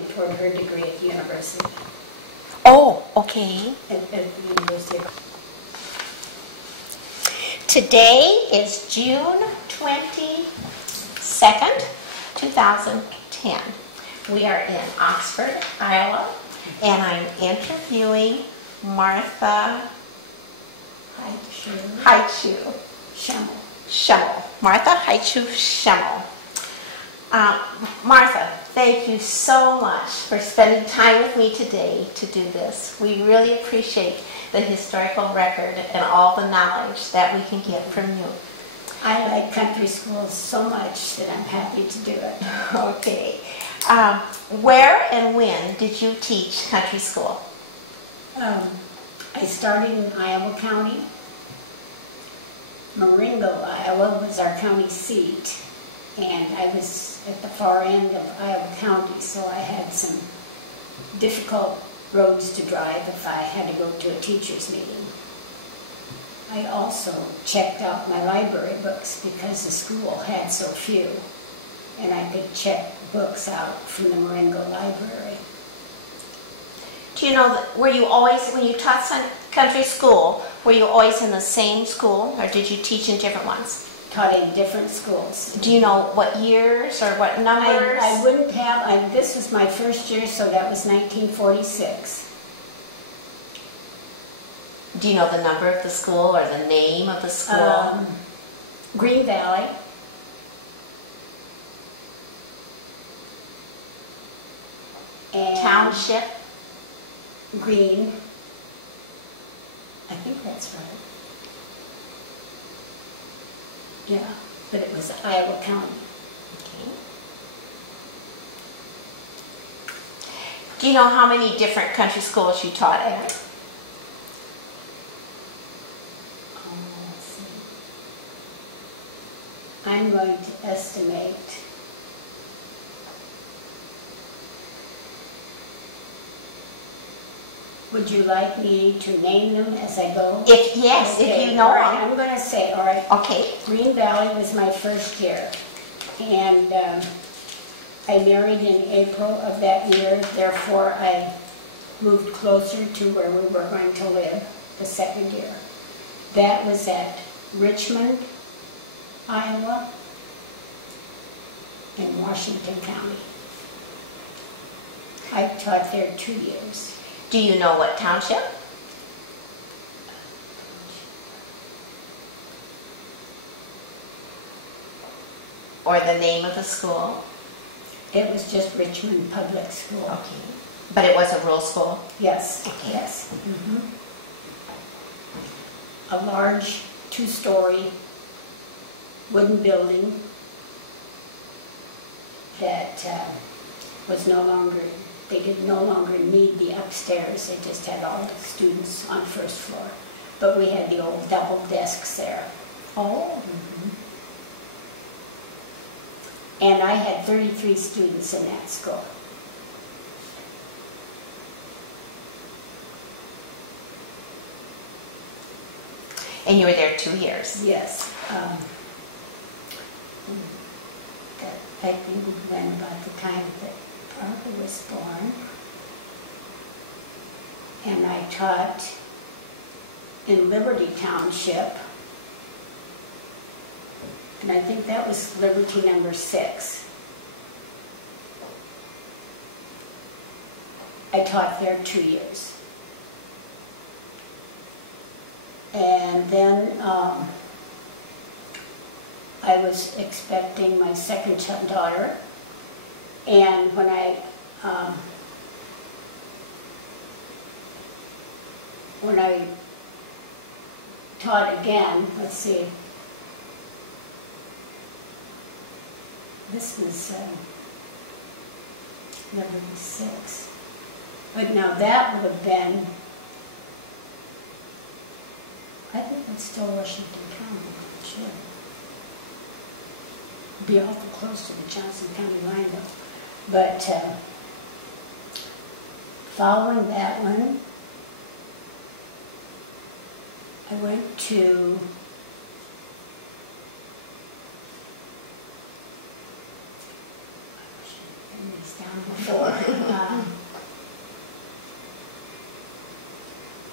for her degree at the university. Oh, okay. At the University of... Today is June 22nd, 2010. We are in Oxford, Iowa, and I'm interviewing Martha Hightshoe Schemmel. Martha Hightshoe Schemmel. Martha, thank you so much for spending time with me today to do this. We really appreciate the historical record and all the knowledge that we can get from you. I like country schools so much that I'm happy to do it. Okay. Where and when did you teach country school? I started in Iowa County. Marengo, Iowa was our county seat, and I was at the far end of Iowa County, so I had some difficult roads to drive if I had to go to a teacher's meeting. I also checked out my library books because the school had so few, and I could check books out from the Marengo library. Do you know that, were you always, when you taught country school, were you always in the same school, or did you teach in different ones? Taught in different schools. Do you know what years or what numbers? I wouldn't have, this was my first year, so that was 1946. Do you know the number of the school or the name of the school? Green Valley. And Township? Green. I think that's right. Yeah, but it was Iowa County. Okay. Do you know how many different country schools you taught at? Let's see. I'm going to estimate. Would you like me to name them as I go? Yes, okay. If you know all right, them. I'm going to say, all right. Okay. Green Valley was my first year, and I married in April of that year, therefore I moved closer to where we were going to live the second year. That was at Richmond, Iowa, in Washington County. I taught there 2 years. Do you know what township? Or the name of the school? It was just Richmond Public School. Okay. But it was a rural school? Yes, Okay. yes. A large 2-story wooden building that was no longer, they did no longer need the upstairs. They just had all the students on first floor. But we had the old double desks there. Oh. And I had 33 students in that school. And you were there 2 years? Yes. I think we went about the time that Parker was born. And I taught in Liberty Township. And I think that was Liberty number 6. I taught there 2 years. And then I was expecting my second daughter. And when I taught again, let's see, this was Liberty 6. But now that would have been, I think it's still Washington County, I'm sure. It'd be awful close to the Johnson County line though. But following that one, I went to these this down before.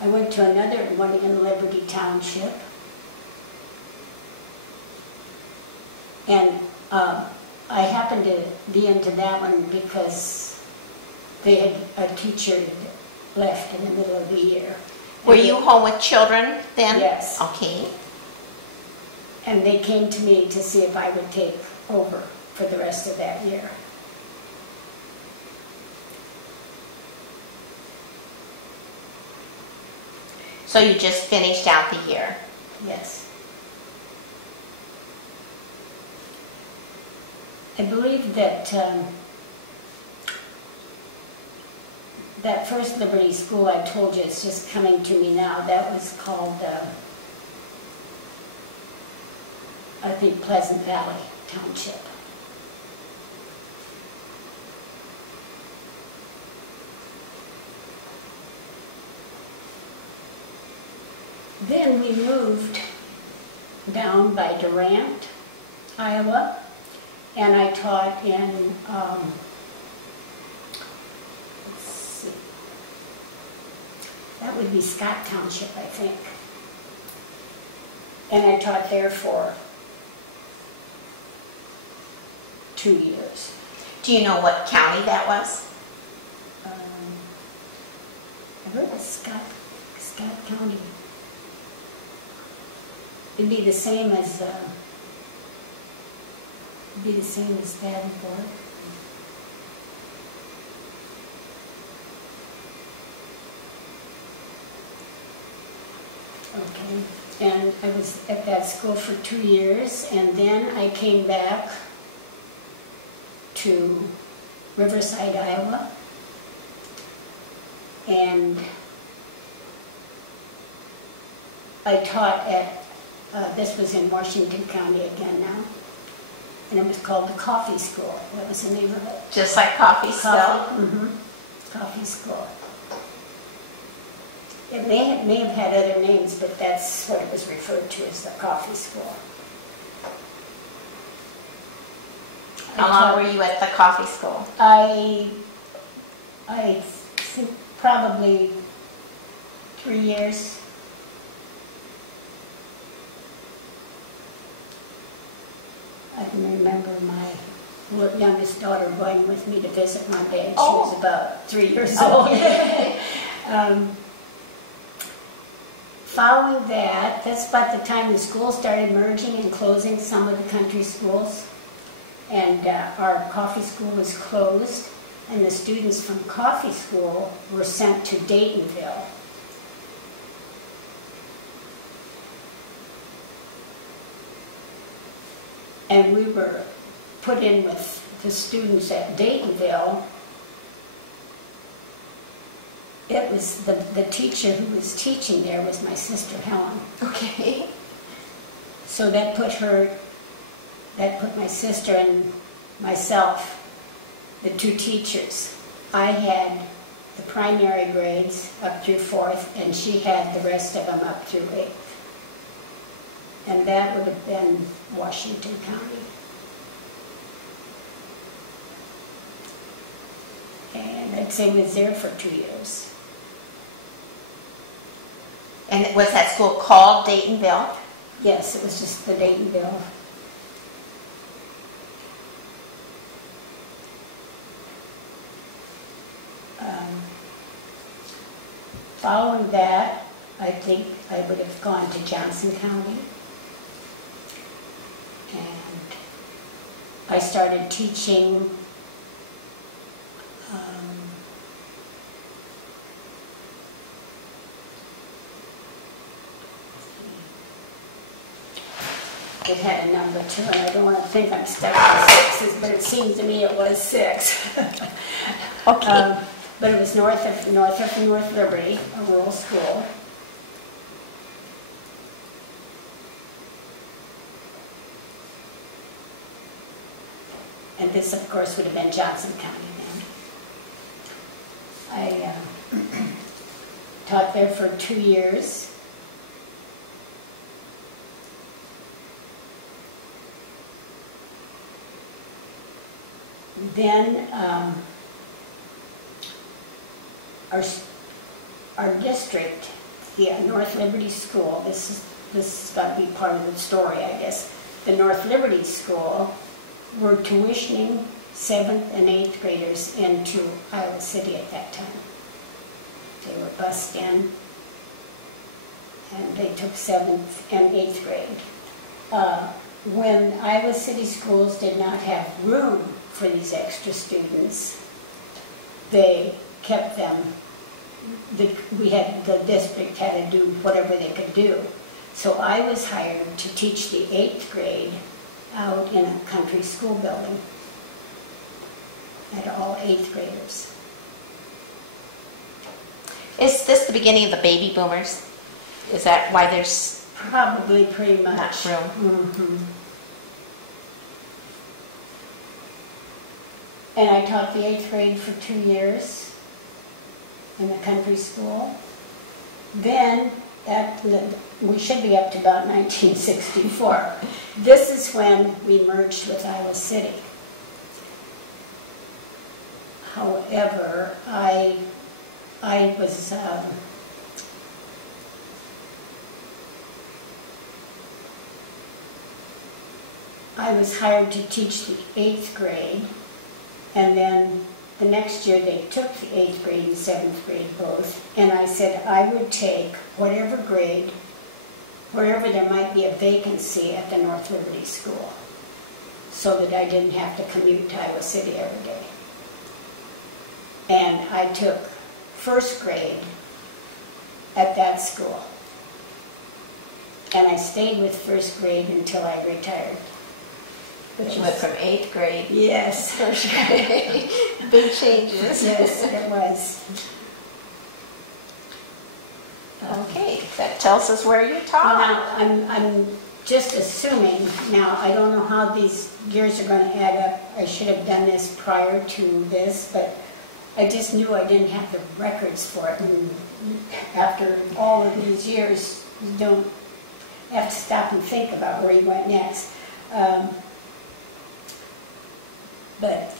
I went to another one in Liberty Township. And I happened to be into that one because they had a teacher that left in the middle of the year. Were you home with children then? Yes. Okay. And they came to me to see if I would take over for the rest of that year. So you just finished out the year? Yes. I believe that that first Liberty School I told you is just coming to me now. That was called, I think, Pleasant Valley Township. Then we moved down by Durant, Iowa, and I taught in, let's see, that would be Scott Township, I think. And I taught there for 2 years. Do you know what county that was? I heard it was Scott County. It'd be the same as Davenport. Okay, and I was at that school for 2 years, and then I came back to Riverside, Iowa, and I taught at, this was in Washington County again now, and it was called the Coffee School. That was the name of it. Just like coffee spelled? Coffee School. It may have had other names, but that's what it was referred to as the Coffee School. How long were you at the coffee school? I think probably 3 years. I can remember my youngest daughter going with me to visit one day, and she was about 3 years old. Following that, that's about the time the schools started merging and closing some of the country schools. And our coffee school was closed, and the students from coffee school were sent to Daytonville. And we were put in with the students at Daytonville. It was the teacher who was teaching there was my sister Helen. Okay. So that put my sister and myself, the two teachers. I had the primary grades up through 4th, and she had the rest of them up through 8th. And that would have been Washington County. And I'd say was there for 2 years. And was that school called Daytonville? Yes, it was just the Daytonville. Following that, I think I would have gone to Johnson County. And I started teaching it had a number too, and I don't want to think I'm stuck with 6s, but it seems to me it was 6. Okay. But it was north of Liberty, a rural school. And this, of course, would have been Johnson County then. I taught there for 2 years. Then our district, the North Liberty School, this has got to be part of the story, I guess. The North Liberty School were tuitioning 7th and 8th graders into Iowa City at that time. They were bused in, and they took 7th and 8th grade. When Iowa City schools did not have room for these extra students, they kept them. The district had to do whatever they could do. So I was hired to teach the 8th grade out in a country school building at all 8th graders. Is this the beginning of the baby boomers? Is that why there's probably pretty much not room? Mm-hmm. And I taught the 8th grade for 2 years in the country school. Then we should be up to about 1964. This is when we merged with Iowa City. However, I was hired to teach the 8th grade, and then the next year they took the 8th grade and 7th grade both, and I said I would take whatever grade, wherever there might be a vacancy at the North Liberty School, so that I didn't have to commute to Iowa City every day. And I took 1st grade at that school, and I stayed with 1st grade until I retired. But you went from 8th grade. Yes. 1st grade. Big changes. Yes, it was. Okay, that tells us where you taught. Now, I'm just assuming, now I don't know how these years are going to add up. I should have done this prior to this, but I just knew I didn't have the records for it. And after all of these years, you don't have to stop and think about where you went next. But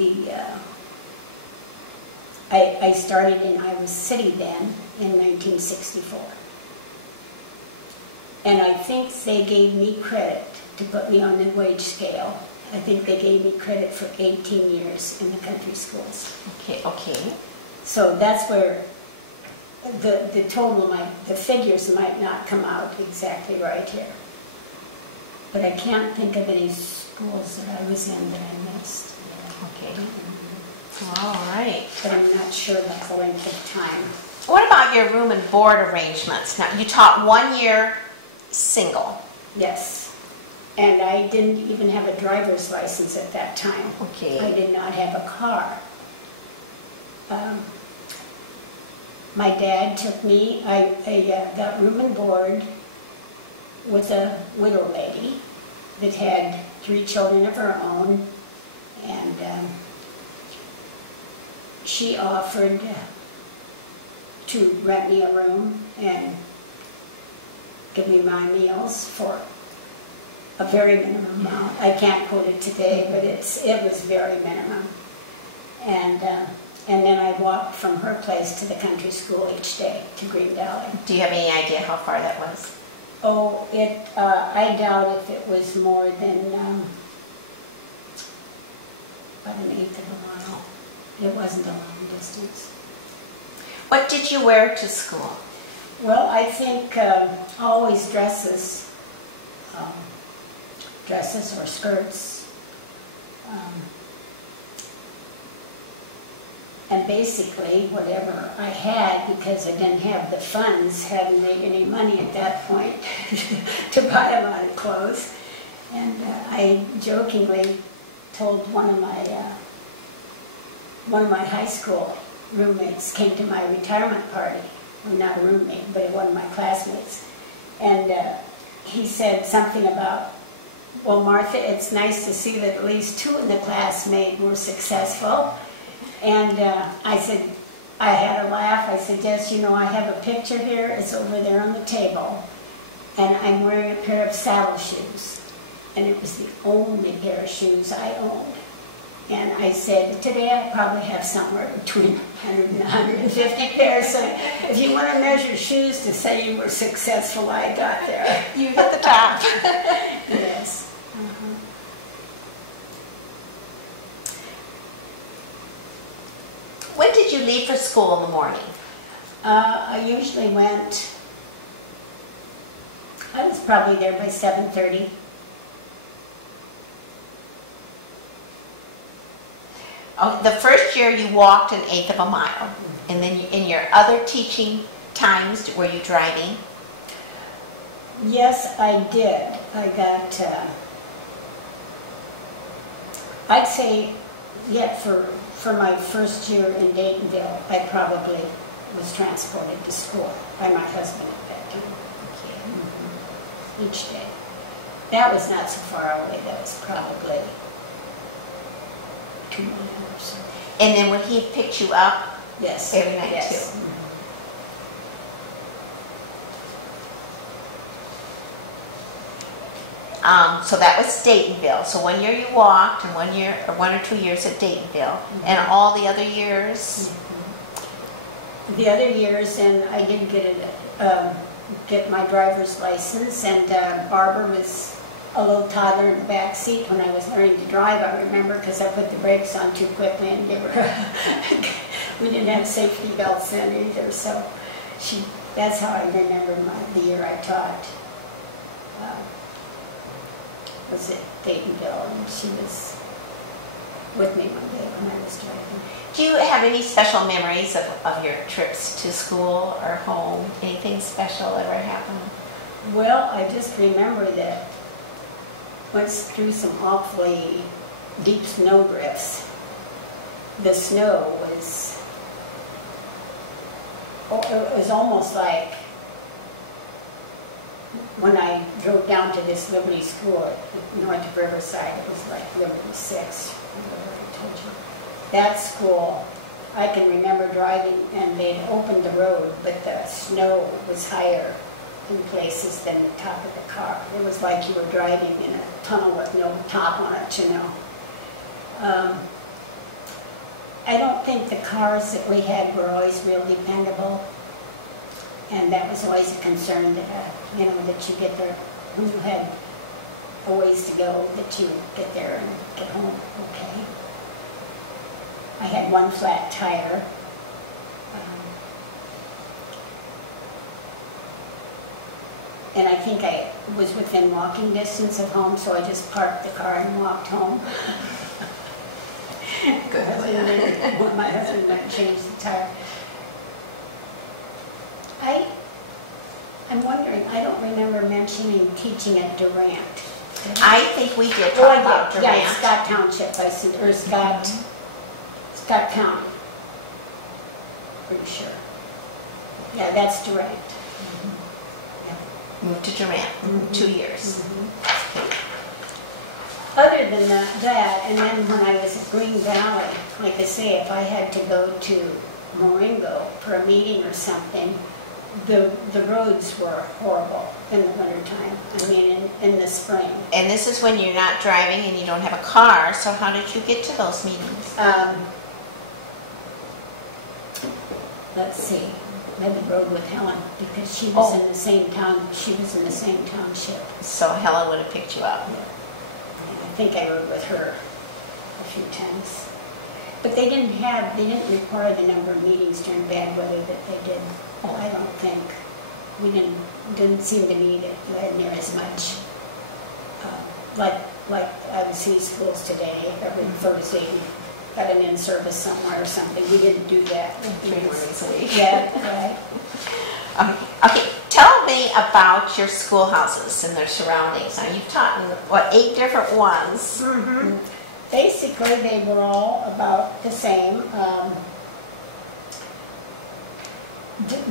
I started in Iowa City then in 1964. And I think they gave me credit to put me on the wage scale. I think they gave me credit for 18 years in the country schools. Okay. So that's where the total the figures might not come out exactly right here. But I can't think of any schools that I was in that I missed. Okay. All right. But I'm not sure about the length of time. What about your room and board arrangements? Now, you taught 1 year single. Yes. And I didn't even have a driver's license at that time. Okay. I did not have a car. My dad took me, I got room and board with a widow lady that had 3 children of her own, and she offered to rent me a room and give me my meals for a very minimum amount. I can't quote it today, but it was very minimum. And then I walked from her place to the country school each day to Green Valley. Do you have any idea how far that was? Oh, I doubt if it was more than about 1/8 of a mile. It wasn't a long distance. What did you wear to school? Well, I think always dresses or skirts. And basically, whatever I had, because I didn't have the funds, hadn't made any money at that point to buy a lot of clothes. And I jokingly told one of my high school roommates came to my retirement party. Well, not a roommate, but one of my classmates. And he said something about, well, Martha, it's nice to see that at least 2 in the class were successful. And I said, I had a laugh. I said, yes, you know, I have a picture here. It's over there on the table. And I'm wearing a pair of saddle shoes. And it was the only pair of shoes I owned. And I said, today I probably have somewhere between 100 and 150 pairs. So if you want to measure shoes to say you were successful, I got there. You hit the top. Yes. When did you leave for school in the morning? I usually went, I was probably there by 7:30. Oh, the first year you walked 1/8 of a mile, and then in your other teaching times, were you driving? Yes, I did. I got, I'd say, yeah, for my first year in Daytonville, I probably was transported to school by my husband at that time. Okay. Each day. That was not so far away. That was probably 2 miles or so. And then would he pick you up? Yes. Every night yes. too? So that was Daytonville. So 1 year you walked, and 1 year, or 1 or 2 years at Daytonville, and all the other years. The other years, and I did get my driver's license, and Barbara was a little toddler in the back seat when I was learning to drive. I remember because I put the brakes on too quickly, and they were we didn't have safety belts then either. So that's how I remember the year I taught. Was at Daytonville, and she was with me one day when I was driving. Do you have any special memories of your trips to school or home? Anything special ever happen? Well, I just remember that went through some awfully deep snow drifts. The snow was, it was almost like when I drove down to this Liberty School north of Riverside. It was like Liberty 6, whatever I told you. That school, I can remember driving, and they'd opened the road, but the snow was higher in places than the top of the car. It was like you were driving in a tunnel with no top on it, you know. I don't think the cars that we had were always real dependable, and that was always a concern that, you know, that you get there when you had a ways to go, that you would get there and get home okay. I had one flat tire. And I think I was within walking distance of home, so I just parked the car and walked home. Good. My husband might change the tire. I'm wondering, I don't remember mentioning teaching at Durant. I think we did talk about Durant. Yeah, Scott Township, or Scott County. Pretty sure. Yeah, that's Durant. Moved to Durant, 2 years. Other than that, and then when I was at Green Valley, like I say, if I had to go to Marengo for a meeting or something, the roads were horrible in the wintertime. I mean, in the spring. And this is when you're not driving and you don't have a car, so how did you get to those meetings? Let's see. I had the road with Helen because she was in the same town. She was in the same township. So Helen would have picked you up. Yeah. And I think I rode with her a few times. But they didn't require the number of meetings during bad weather that they did. I don't think. We didn't seem to need it near as much. Like I would see schools today, every Thursday, got an in-service somewhere or something. We didn't do that. 3 mornings a week. Yeah, right. Okay, tell me about your schoolhouses and their surroundings. Now, you've taught in, 8 different ones? Mm-hmm. Basically, they were all about the same.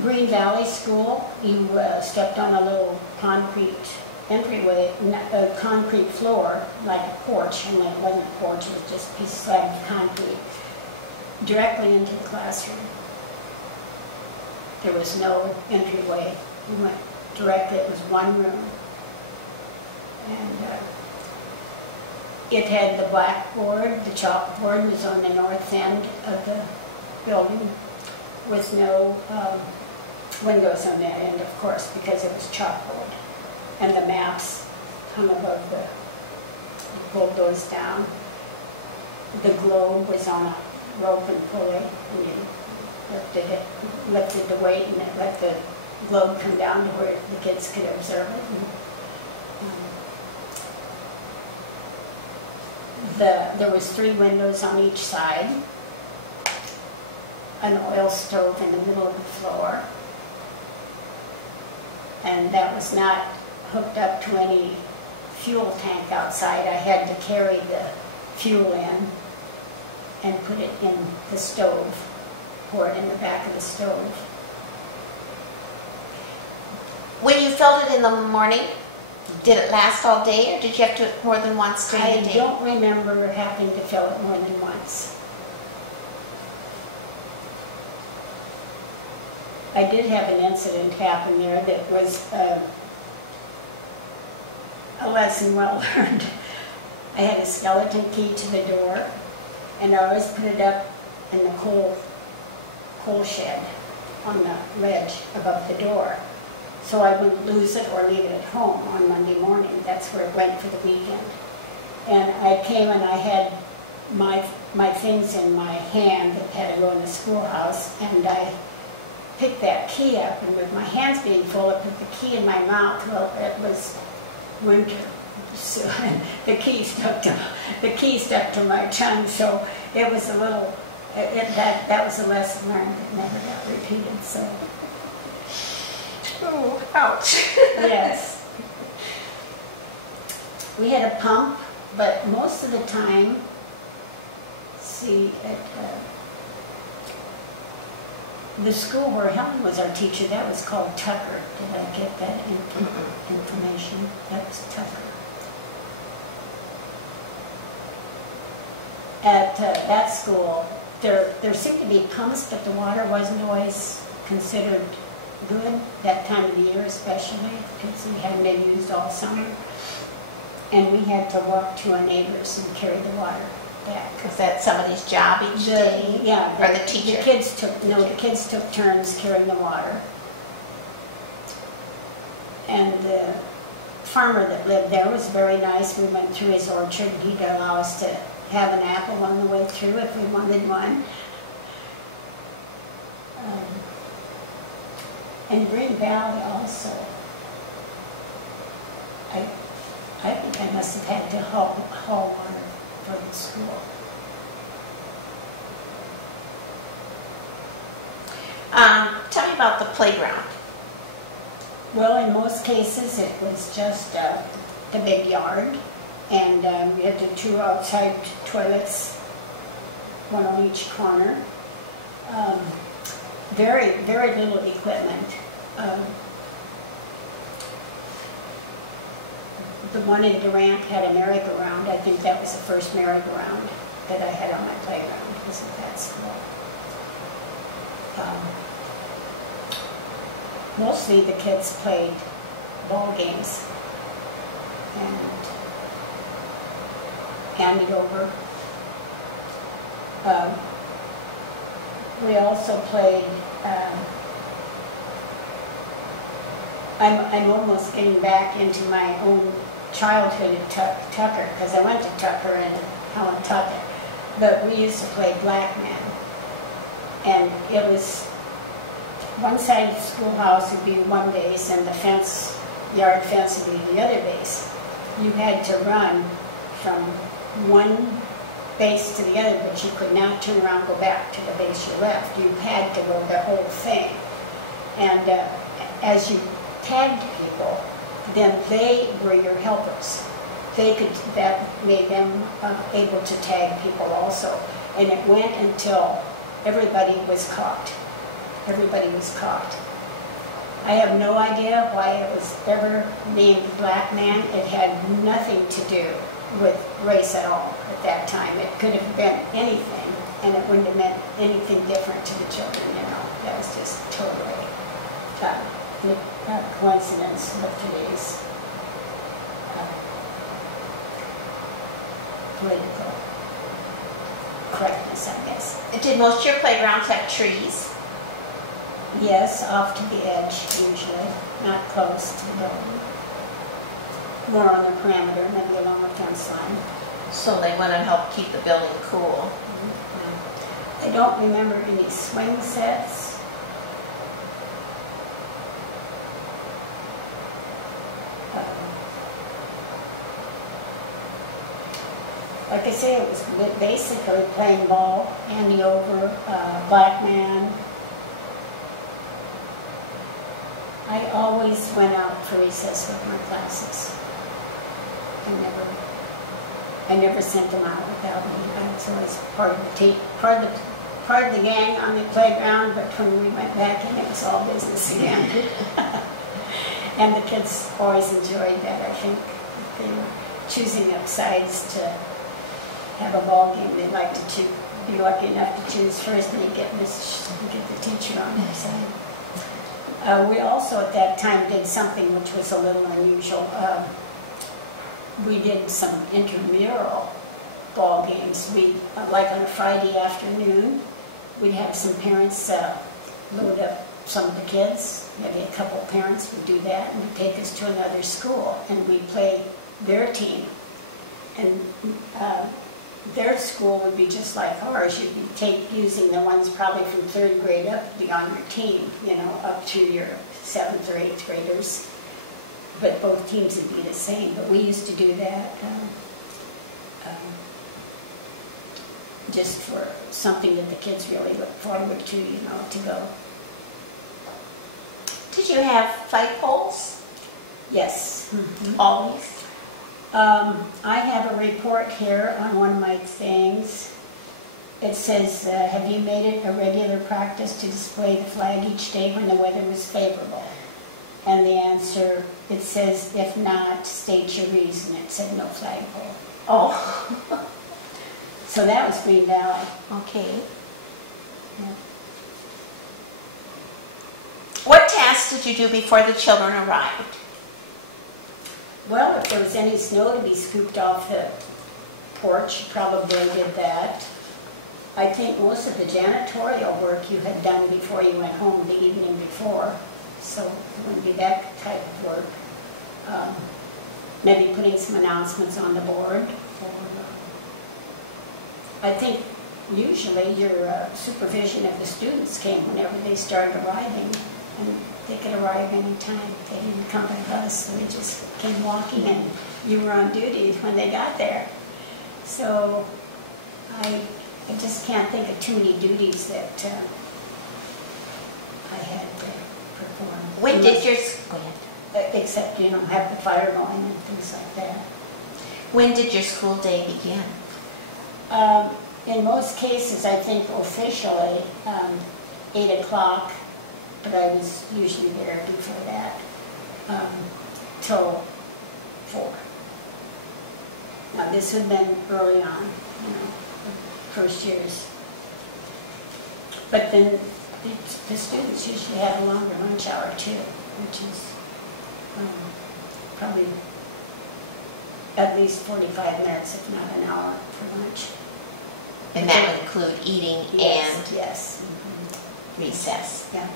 Green Valley School, you stepped on a little concrete entryway, a concrete floor, like a porch, and it wasn't a porch, it was just a piece of slab of concrete, directly into the classroom. There was no entryway. We went directly, it was one room. And It had the blackboard, the chalkboard was on the north end of the building with no windows on that end, of course, because it was chalkboard. And the maps hung above the, you pulled those down. The globe was on a rope and pulley, and you lifted the weight and it let the globe come down to where the kids could observe it. And, there was 3 windows on each side, an oil stove in the middle of the floor, and that was not hooked up to any fuel tank outside. I had to carry the fuel in and put it in the stove, pour it in the back of the stove. When you filled it in the morning, did it last all day, or did you have to more than once during the day? I don't remember having to fill it more than once. I did have an incident happen there that was a lesson well learned. I had a skeleton key to the door, and I always put it up in the coal shed on the ledge above the door, so I wouldn't lose it or leave it at home on Monday morning. That's where it went for the weekend. And I came and I had my things in my hand that had to go in the schoolhouse, and I picked that key up, and with my hands being full, I put the key in my mouth. Well, it was winter, so the key stuck to my tongue. So it was a little. That was a lesson learned that never got repeated. So. Oh, ouch! Yes. We had a pump, but most of the time, at the school where Helen was our teacher, that was called Tucker. Did I get that information? That was Tucker. At that school, there seemed to be pumps, but the water wasn't always considered good that time of the year, especially because we hadn't been used all summer. And we had to walk to our neighbors and carry the water back. Was that somebody's job each day? Yeah. Or the teacher? The kids took turns carrying the water. And the farmer that lived there was very nice. We went through his orchard. He'd allow us to have an apple on the way through if we wanted one. And Green Valley also. I think I must have had to haul water for the school. Tell me about the playground. Well, in most cases, it was just the big yard, and we had the 2 outside toilets, 1 on each corner. Very, very little equipment. The one in Durant had a merry-go-round. I think that was the first merry-go-round that I had on my playground, was at that school. Mostly the kids played ball games and handed over. We also played, I'm almost getting back into my own childhood at Tucker, because I went to Tucker and Helen Tucker, but we used to play black man. And it was, one side of the schoolhouse would be one base and the yard fence would be the other base. You had to run from one base to the other, but you could not turn around and go back to the base you left. You had to go the whole thing. And as you tagged people, then they were your helpers. That made them able to tag people also. And it went until everybody was caught. Everybody was caught. I have no idea why it was ever named Black Man. It had nothing to do with race at all at that time. It could have been anything, and it wouldn't have meant anything different to the children, you know. That was just totally a coincidence of today's. political correctness, I guess. Did most of your playgrounds have trees? Yes, off to the edge usually, not close to the building. More on the perimeter, maybe along the fence line. So they want to help keep the building cool. I don't remember any swing sets. Like I say, it was basically playing ball, handy over, black man. I always went out for recess with my classes. I never sent them out without me. I was always part of the gang on the playground, but when we went back in, it was all business again. And the kids always enjoyed that, I think. They were choosing up sides to have a ball game. They'd like to be lucky enough to choose first, and you get the teacher on their side. We also at that time did something which was a little unusual. We did some intramural ball games. Like on a Friday afternoon, we'd have some parents load up some of the kids. Maybe a couple of parents would do that, and would take us to another school, and we'd play their team. And their school would be just like ours. You'd be using the ones probably from 3rd grade up to be on your team, up through your 7th or 8th graders. But both teams would be the same. But we used to do that just for something that the kids really look forward to, to go. Did you have flagpoles? Yes. Always? I have a report here on one of my things. It says, have you made it a regular practice to display the flag each day when the weather was favorable? And the answer, it says, if not, state your reason. It said no flagpole. Oh. So that was Green Valley. Okay. Yeah. What tasks did you do before the children arrived? Well, if there was any snow to be scooped off the porch, you probably did that. I think most of the janitorial work you had done before you went home the evening before, so it wouldn't be that type of work. Maybe putting some announcements on the board. I think usually your supervision of the students came whenever they started arriving, and they could arrive anytime. They didn't come by bus, so they just came walking, and you were on duty when they got there. So I just can't think of too many duties that I had to perform. When did your go ahead. Except, have the fire going and things like that. When did your school day begin? In most cases, I think officially 8 o'clock, but I was usually there before that, till 4. Now this had been early on, first years. But then the students usually had a longer lunch hour too, which is probably at least 45 minutes, if not an hour for lunch. And that would include eating and yes. Recess. Yeah.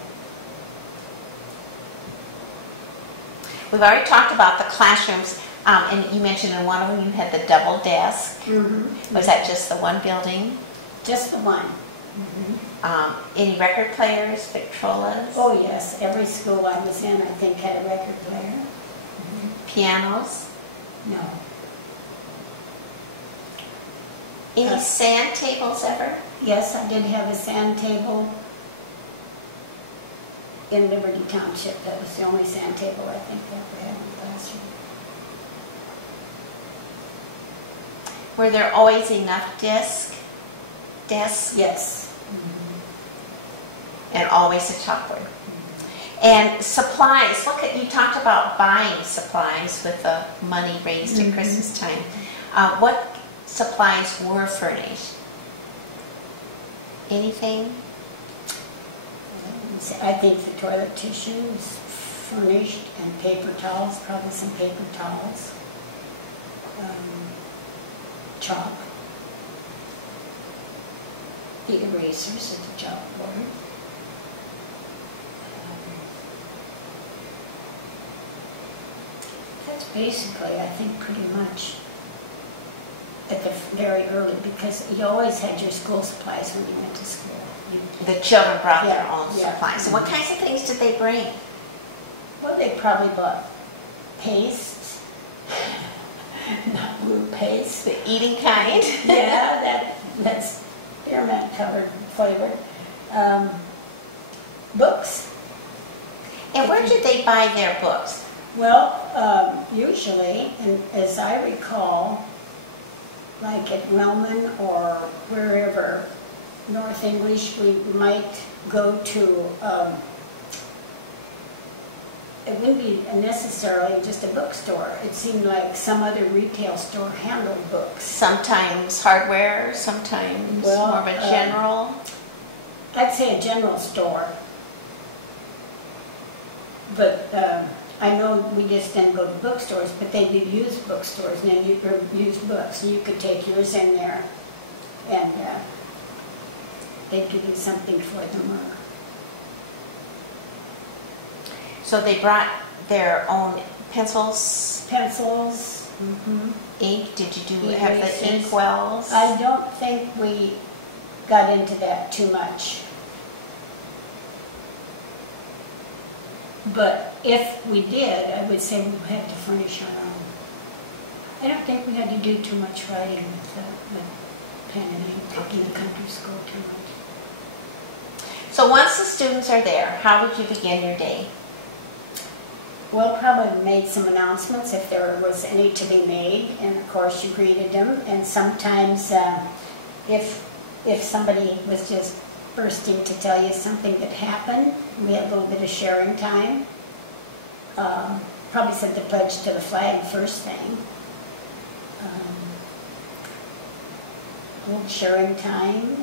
We've already talked about the classrooms, and you mentioned in one of them you had the double desk. Was that just the one building? Just the one. Any record players, Victrolas? Oh yes, every school I was in I think had a record player. Pianos? No. Any sand tables ever? Yes, I did have a sand table in Liberty Township. That was the only sand table I think that we had in the classroom. Were there always enough desks? Yes. And always a chalkboard. And supplies. You talked about buying supplies with the money raised at Christmas time. What supplies were furnished? Anything? I think the toilet tissue was furnished, and paper towels, probably some paper towels. chalk, the erasers at the chalkboard. That's basically, I think, pretty much at the very early, because you always had your school supplies when you went to school. The children brought their Yeah, own yeah. supplies. So what kinds of things did they bring? Well, they probably bought paste, not blue paste. The eating kind? Yeah, that's spearmint covered flavored. Books. And where did they buy their books? Well, usually, and as I recall, like at Wellman or wherever, North English, we might go to, it wouldn't be necessarily just a bookstore. It seemed like some other retail store handled books. Sometimes hardware, sometimes Well, more of a general. I'd say a general store. But I know we just didn't go to bookstores, but they did use bookstores, and or used books. You could take yours in there, and they'd give you something for the month. So they brought their own pencils, Pencils. ink. Did you have the Erasers. ink wells? I don't think we got into that too much. But if we did, I would say we had to furnish our own. I don't think we had to do too much writing with pen and ink in the country school too much. So once the students are there, how would you begin your day? Well, probably made some announcements if there was any to be made, and of course you greeted them. And sometimes if somebody was just bursting to tell you something that happened, we had a little bit of sharing time. Probably said the pledge to the flag first thing. A little sharing time,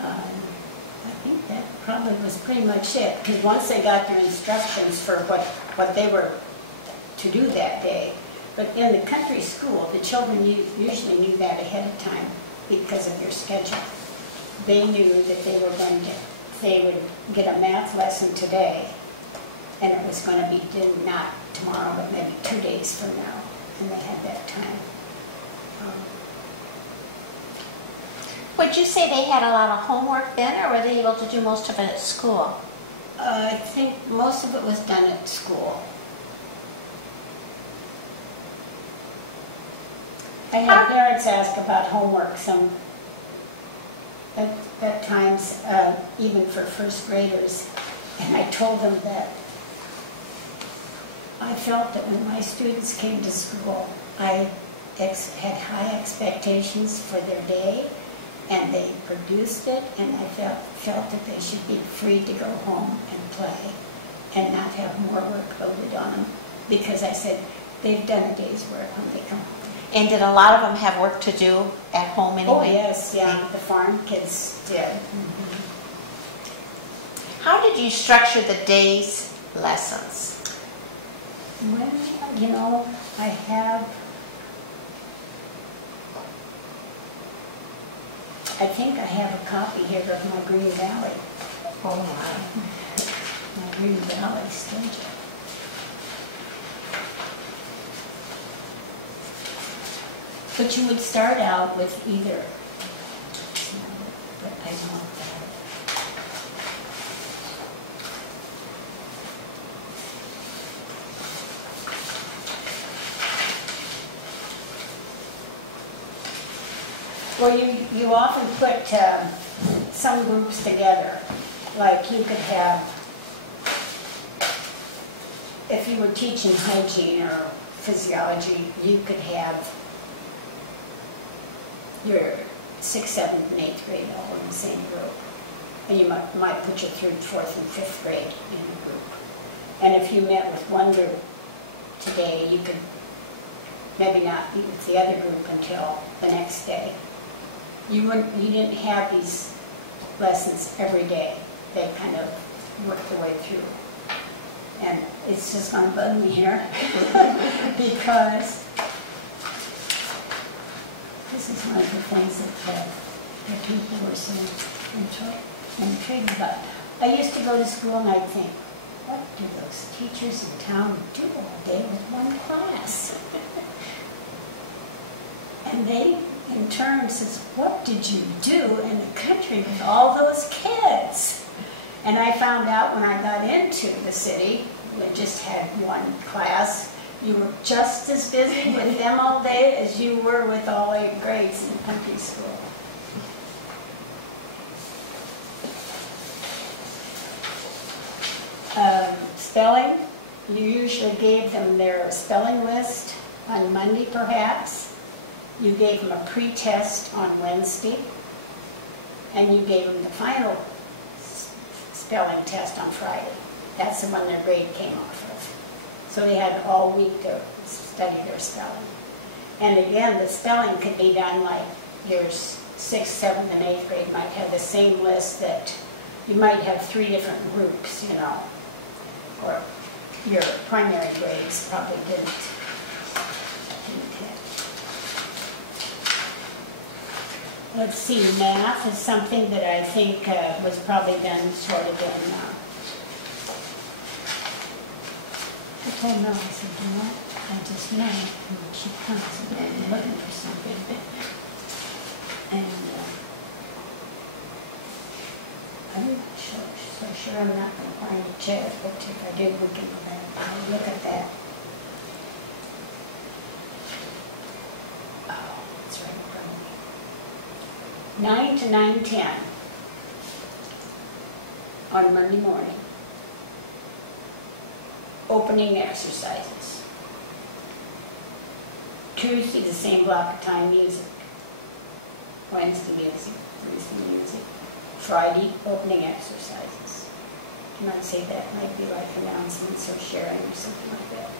and I think that probably was pretty much it, because once they got their instructions for what they were to do that day. But in the country school, the children usually knew that ahead of time because of their schedule. They knew that they would get a math lesson today, and it was going to be due not tomorrow, but maybe 2 days from now, and they had that time. Would you say they had a lot of homework then, or were they able to do most of it at school? I think most of it was done at school. I had parents ask about homework some at times, even for first graders, and I told them that I felt that when my students came to school, I had high expectations for their day, and they produced it, and I felt that they should be free to go home and play and not have more work loaded on them, because I said they've done a day's work when they come home. And did a lot of them have work to do at home anyway? Oh yes, yeah, the farm kids did. How did you structure the day's lessons? Well, I think I have a copy here of my Green Valley. Oh my. My Green Valley schedule. But you would start out with either, but I don't have it. Well, you often put some groups together. Like you could have, if you were teaching hygiene or physiology, you could have your 6th, 7th, and 8th grade all in the same group. And you might put your 3rd, 4th, and 5th grade in a group. And if you met with one group today, you could maybe not meet with the other group until the next day. You didn't have these lessons every day. They kind of worked their way through. And it's just going to bug me here because this is one of the things that people were so intrigued about. I used to go to school and I'd think, what do those teachers in town do all day with one class? And they, in turn, says, what did you do in the country with all those kids? And I found out when I got into the city, we just had one class. You were just as busy with them all day as you were with all 8 grades in the country school. Spelling, you usually gave them their spelling list on Monday perhaps. You gave them a pre-test on Wednesday, and you gave them the final spelling test on Friday. That's the one their grade came off of. So they had all week to study their spelling. And again, the spelling could be done like your 6th, 7th, and 8th grade might have the same list that you might have 3 different groups, you know, or your primary grades probably didn't hit. Let's see, math is something that I think was probably done sort of in, I told Mel, I said, you know, I just know when she comes and I'm looking for something. And I'm not sure I'm not going to find a chair, but if I do, we can go back and look at that. Oh, it's right in front of me. 9 to 9:10 on Monday morning. Opening exercises. Tuesday, the same block of time, music. Wednesday, music. Thursday, music. Friday, opening exercises. You might say that might be like announcements or sharing or something like that.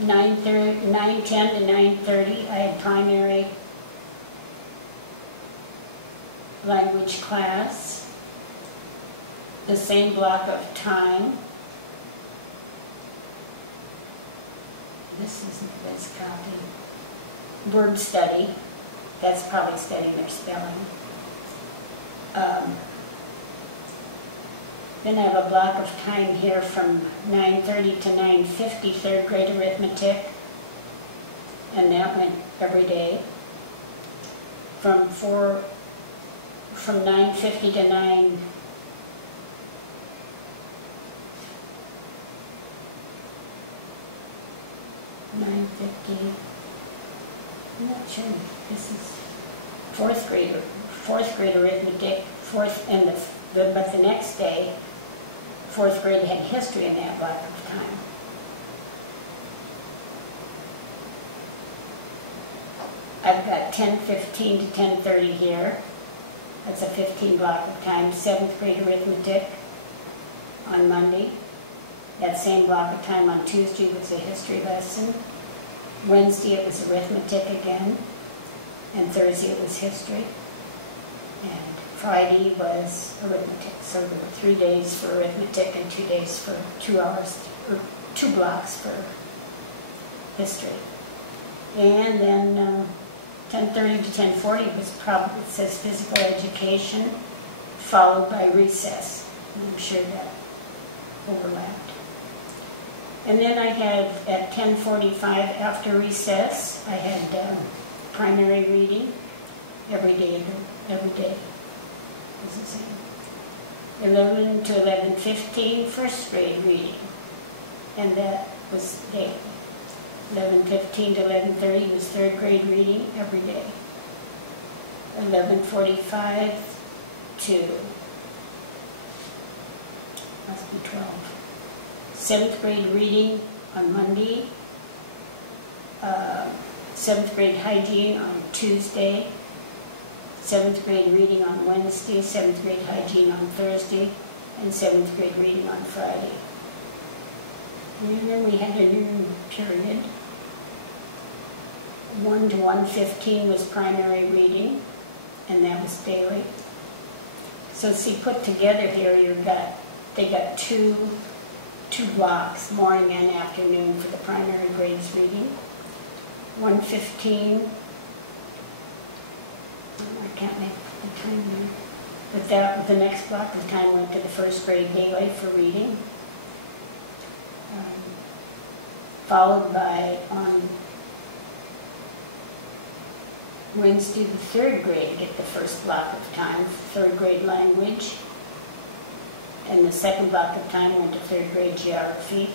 9:10 to 9:30, I had primary language class. The same block of time. This isn't the best copy. Word study. That's probably studying their spelling. Then I have a block of time here from 9:30 to 9:50, 3rd grade arithmetic. And that went every day. From 9:50 to 9. I'm not sure. This is 4th grade arithmetic. But the next day, 4th grade had history in that block of time. I've got 10:15 to 10:30 here. That's a 15 block of time. 7th grade arithmetic on Monday. That same block of time on Tuesday was a history lesson. Wednesday it was arithmetic again. And Thursday it was history. And Friday was arithmetic. So there were 3 days for arithmetic and 2 days for 2 hours, or 2 blocks for history. And then 10:30 to 10:40 was probably, it says physical education, followed by recess. I'm sure that overlapped. And then I had at 10:45 after recess, I had primary reading every day. Is the same. 11 to 11:15 first grade reading, and that was daily. 11:15 to 11:30 was 3rd grade reading every day. 11:45 to must be 12. 7th grade reading on Monday. 7th grade hygiene on Tuesday. 7th grade reading on Wednesday, 7th grade hygiene on Thursday, and 7th grade reading on Friday. And then we had a new period. 1 to 1:15 was primary reading, and that was daily. So see, put together here, they got two 2 blocks, morning and afternoon, for the primary grades reading. 1:15, I can't make the time there. With that, with the next block of time went to the first grade daily for reading. Followed by, on Wednesday, the 3rd grade get the first block of time, 3rd grade language. And the second block of time went to 3rd grade geography,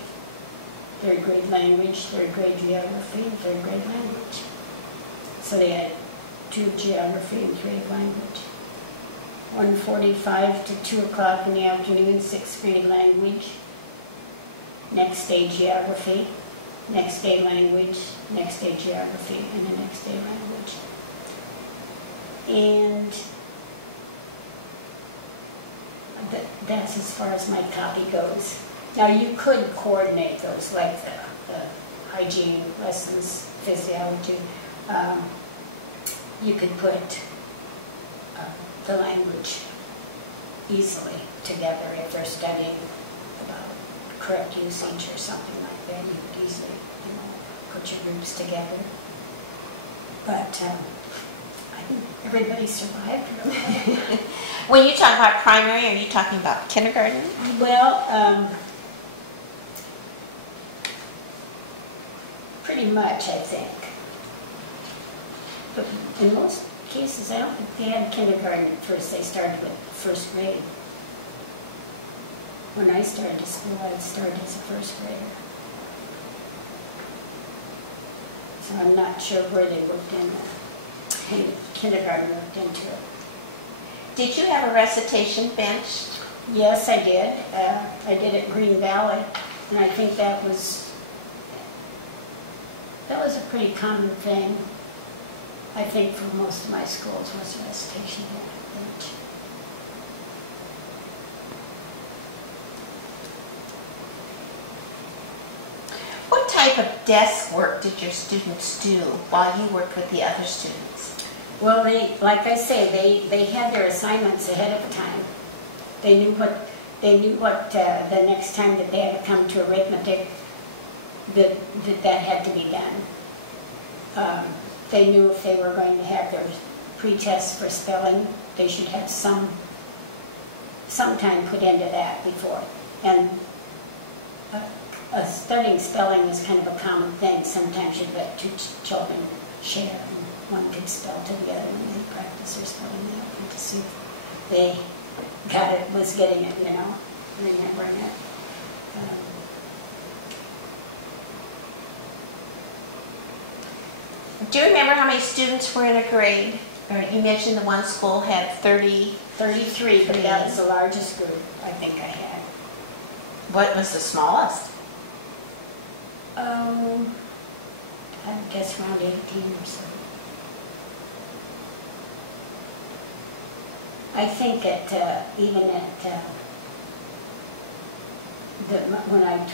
3rd grade language, 3rd grade geography, and 3rd grade language. So they had 2 geography and 3 language. 1:45 to 2 o'clock in the afternoon, 6th grade language. Next day geography, next day language, next day geography, and the next day language. And that's as far as my copy goes. Now you could coordinate those, like the hygiene lessons, physiology. You could put the language easily together if they're studying about correct usage or something like that. You could easily, put your groups together. But I think everybody survived. When you talk about primary, are you talking about kindergarten? Well, pretty much, I think. But in most cases, I don't think they had kindergarten at first. They started with 1st grade. When I started school, I started as a 1st grader. So I'm not sure where they worked in kindergarten worked into it. Did you have a recitation bench? Yes, I did. I did at Green Valley, and I think that was a pretty common thing. I think for most of my schools was a recitation bench. What type of desk work did your students do while you worked with the other students? Well, like I say, they had their assignments ahead of time. They knew what the next time that they had to come to arithmetic that had to be done. They knew if they were going to have their pre-tests for spelling, they should have some time put into that before. And studying spelling is kind of a common thing. Sometimes you let 2 children share, and one could spell to the other, and they practice their spelling out to see if they was getting it, remembering it. Do you remember how many students were in a grade? Or you mentioned the one school had 33, 33, but that was the largest group I think I had. What was the smallest? I guess around 18 or so. I think when I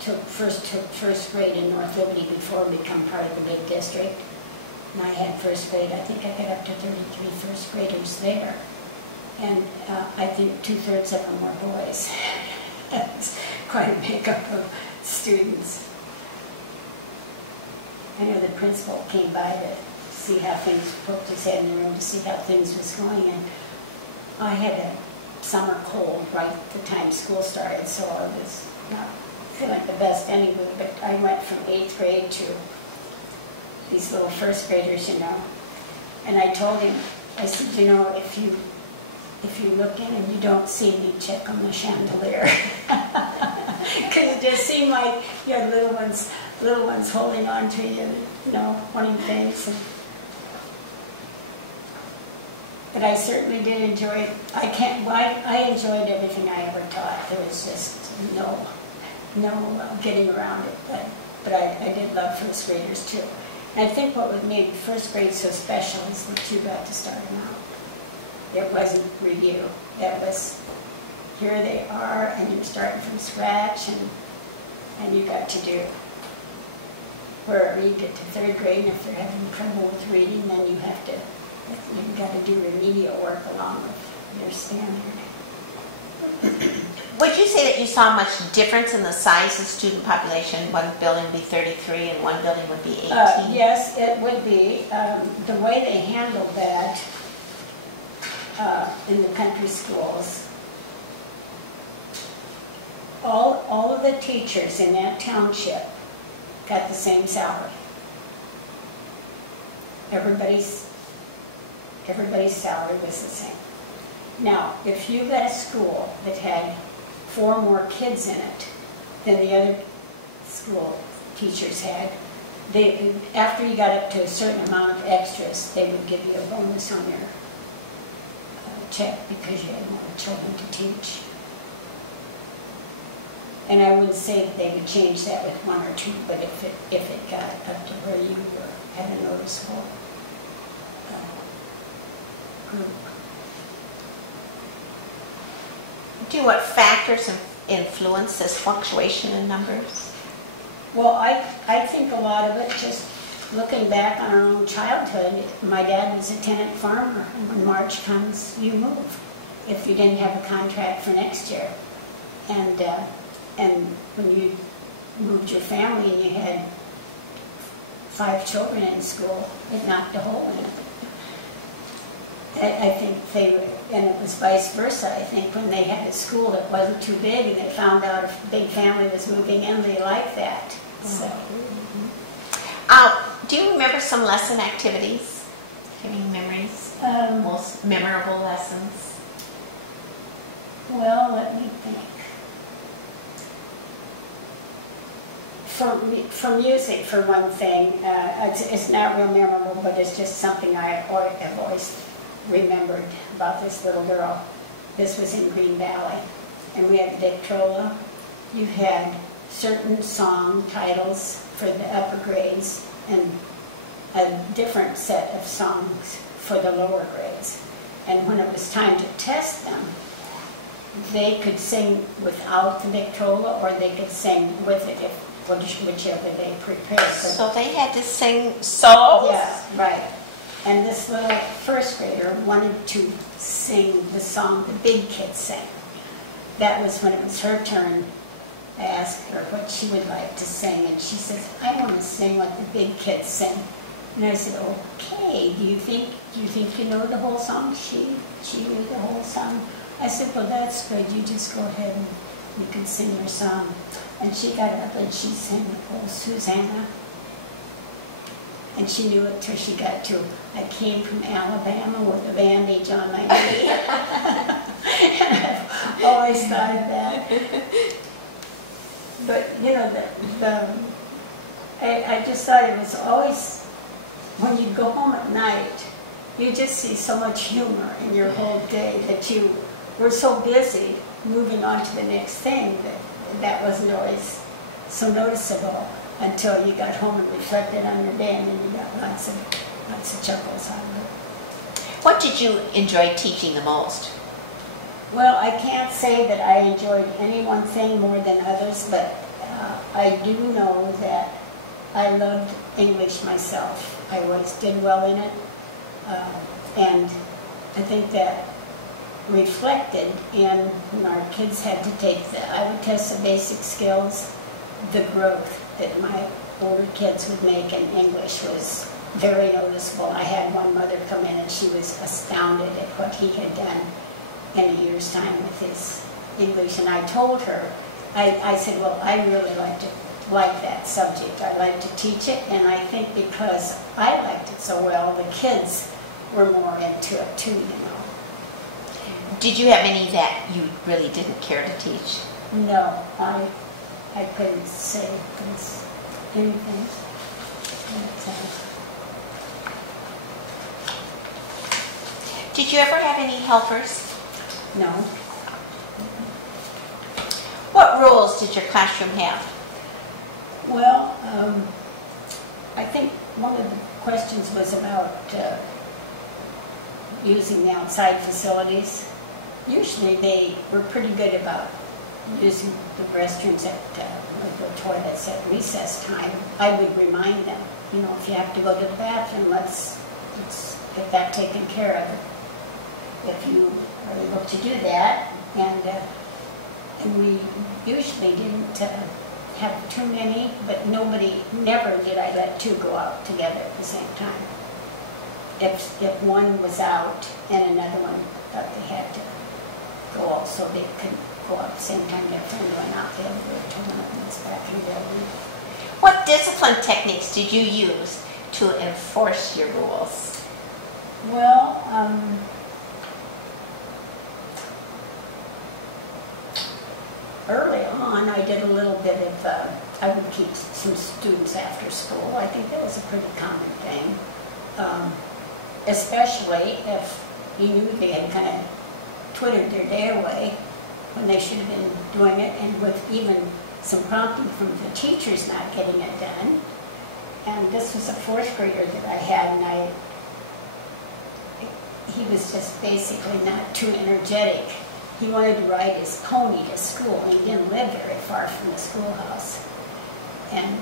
took first grade in North Liberty before I become part of the big district, and I had 1st grade, I think I got up to 33 1st graders there. And I think 2/3 of them were boys. That's quite a makeup of students. I know the principal came by to see how things, poked his head in the room to see how things was going, and I had a summer cold right at the time school started, so I was not feeling the best anyway, but I went from 8th grade to these little 1st graders, and I told him, I said, if you look in and you don't see me, check on the chandelier. Because it just seemed like you had little ones holding on to you, wanting things. But I certainly did enjoy it. I enjoyed everything I ever taught. There was just no getting around it. But I did love 1st graders too. And I think what made 1st grade so special is that you got to start them out. It wasn't review. It was, here they are, and you're starting from scratch, and you got to do. Where you get to 3rd grade, and if they're having trouble with reading, then you've got to do remedial work along with your standard. Would you say that you saw much difference in the size of student population? One building would be 33 and one building would be 18? Yes, it would be. The way they handled that in the country schools, all of the teachers in that township got the same salary. Everybody's salary was the same. Now, if you got a school that had 4 more kids in it than the other school teachers had, after you got up to a certain amount of extras, they would give you a bonus on your check because you had more children to teach. And I wouldn't say that they would change that with 1 or 2, but if it got up to where you had a noticeable group. What factors influence this fluctuation in numbers? Well, I think a lot of it, just looking back on our own childhood, my dad was a tenant farmer, and when March comes, you move if you didn't have a contract for next year. And when you moved your family and you had 5 children in school, it knocked a hole in it. I think and it was vice versa. I think when they had a school that wasn't too big and they found out if a big family was moving in, they liked that. So. Do you remember some lesson activities? Do you have any memories? Most memorable lessons? Well, let me think. For music, for one thing, it's not real memorable, but it's just something I have always remembered about this little girl. This was in Green Valley, and we had the Victrola. You had certain song titles for the upper grades and a different set of songs for the lower grades. And when it was time to test them, they could sing without the Victrola or they could sing with it, whichever they prepared. So they had to sing songs? Yeah, right. And this little first grader wanted to sing the song the big kids sang. That was when it was her turn. I asked her what she would like to sing, and she says, I want to sing what the big kids sing. And I said, okay, do you think you know the whole song? She knew the whole song. I said, well, that's good. You just go ahead and you can sing your song. And she got up and she sang "Oh Susanna," and she knew it till she got to "I came from Alabama with a bandage on my knee." And I've always thought of that. But you know, I just thought it was always, when you go home at night, you just see so much humor in your whole day that you were so busy moving on to the next thing that wasn't always so noticeable until you got home and reflected on your day, and then you got lots of chuckles out of it. What did you enjoy teaching the most? Well, I can't say that I enjoyed any one thing more than others, but I do know that I loved English myself. I always did well in it, and I think that reflected in when our kids had to take I would test the basic skills, the growth that my older kids would make in English was very noticeable. I had one mother come in and she was astounded at what he had done in a year's time with his English, and I told her, I said, well, I really like that subject. I like to teach it, and I think because I liked it so well, the kids were more into it too, you know. Did you have any that you really didn't care to teach? No, I couldn't say anything. Did you ever have any helpers? No. What rules did your classroom have? Well, I think one of the questions was about using the outside facilities. Usually they were pretty good about using the restrooms the toilets at recess time. I would remind them, you know, if you have to go to the bathroom, let's get that taken care of. If you are able to do that, and And we usually didn't have too many, but never did I let two go out together at the same time. If one was out and another one thought they had to go also, they couldn't go out at the same time. Their friend went out, the other were to one of them was back in the building. What discipline techniques did you use to enforce your rules? Well, early on, I did a little bit of, I would keep some students after school. I think that was a pretty common thing. Especially if you knew they had kind of twittered their day away when they should have been doing it, and with even some prompting from the teachers not getting it done. And this was a fourth grader that I had, and he was just basically not too energetic. He wanted to ride his pony to school, and he didn't live very far from the schoolhouse. And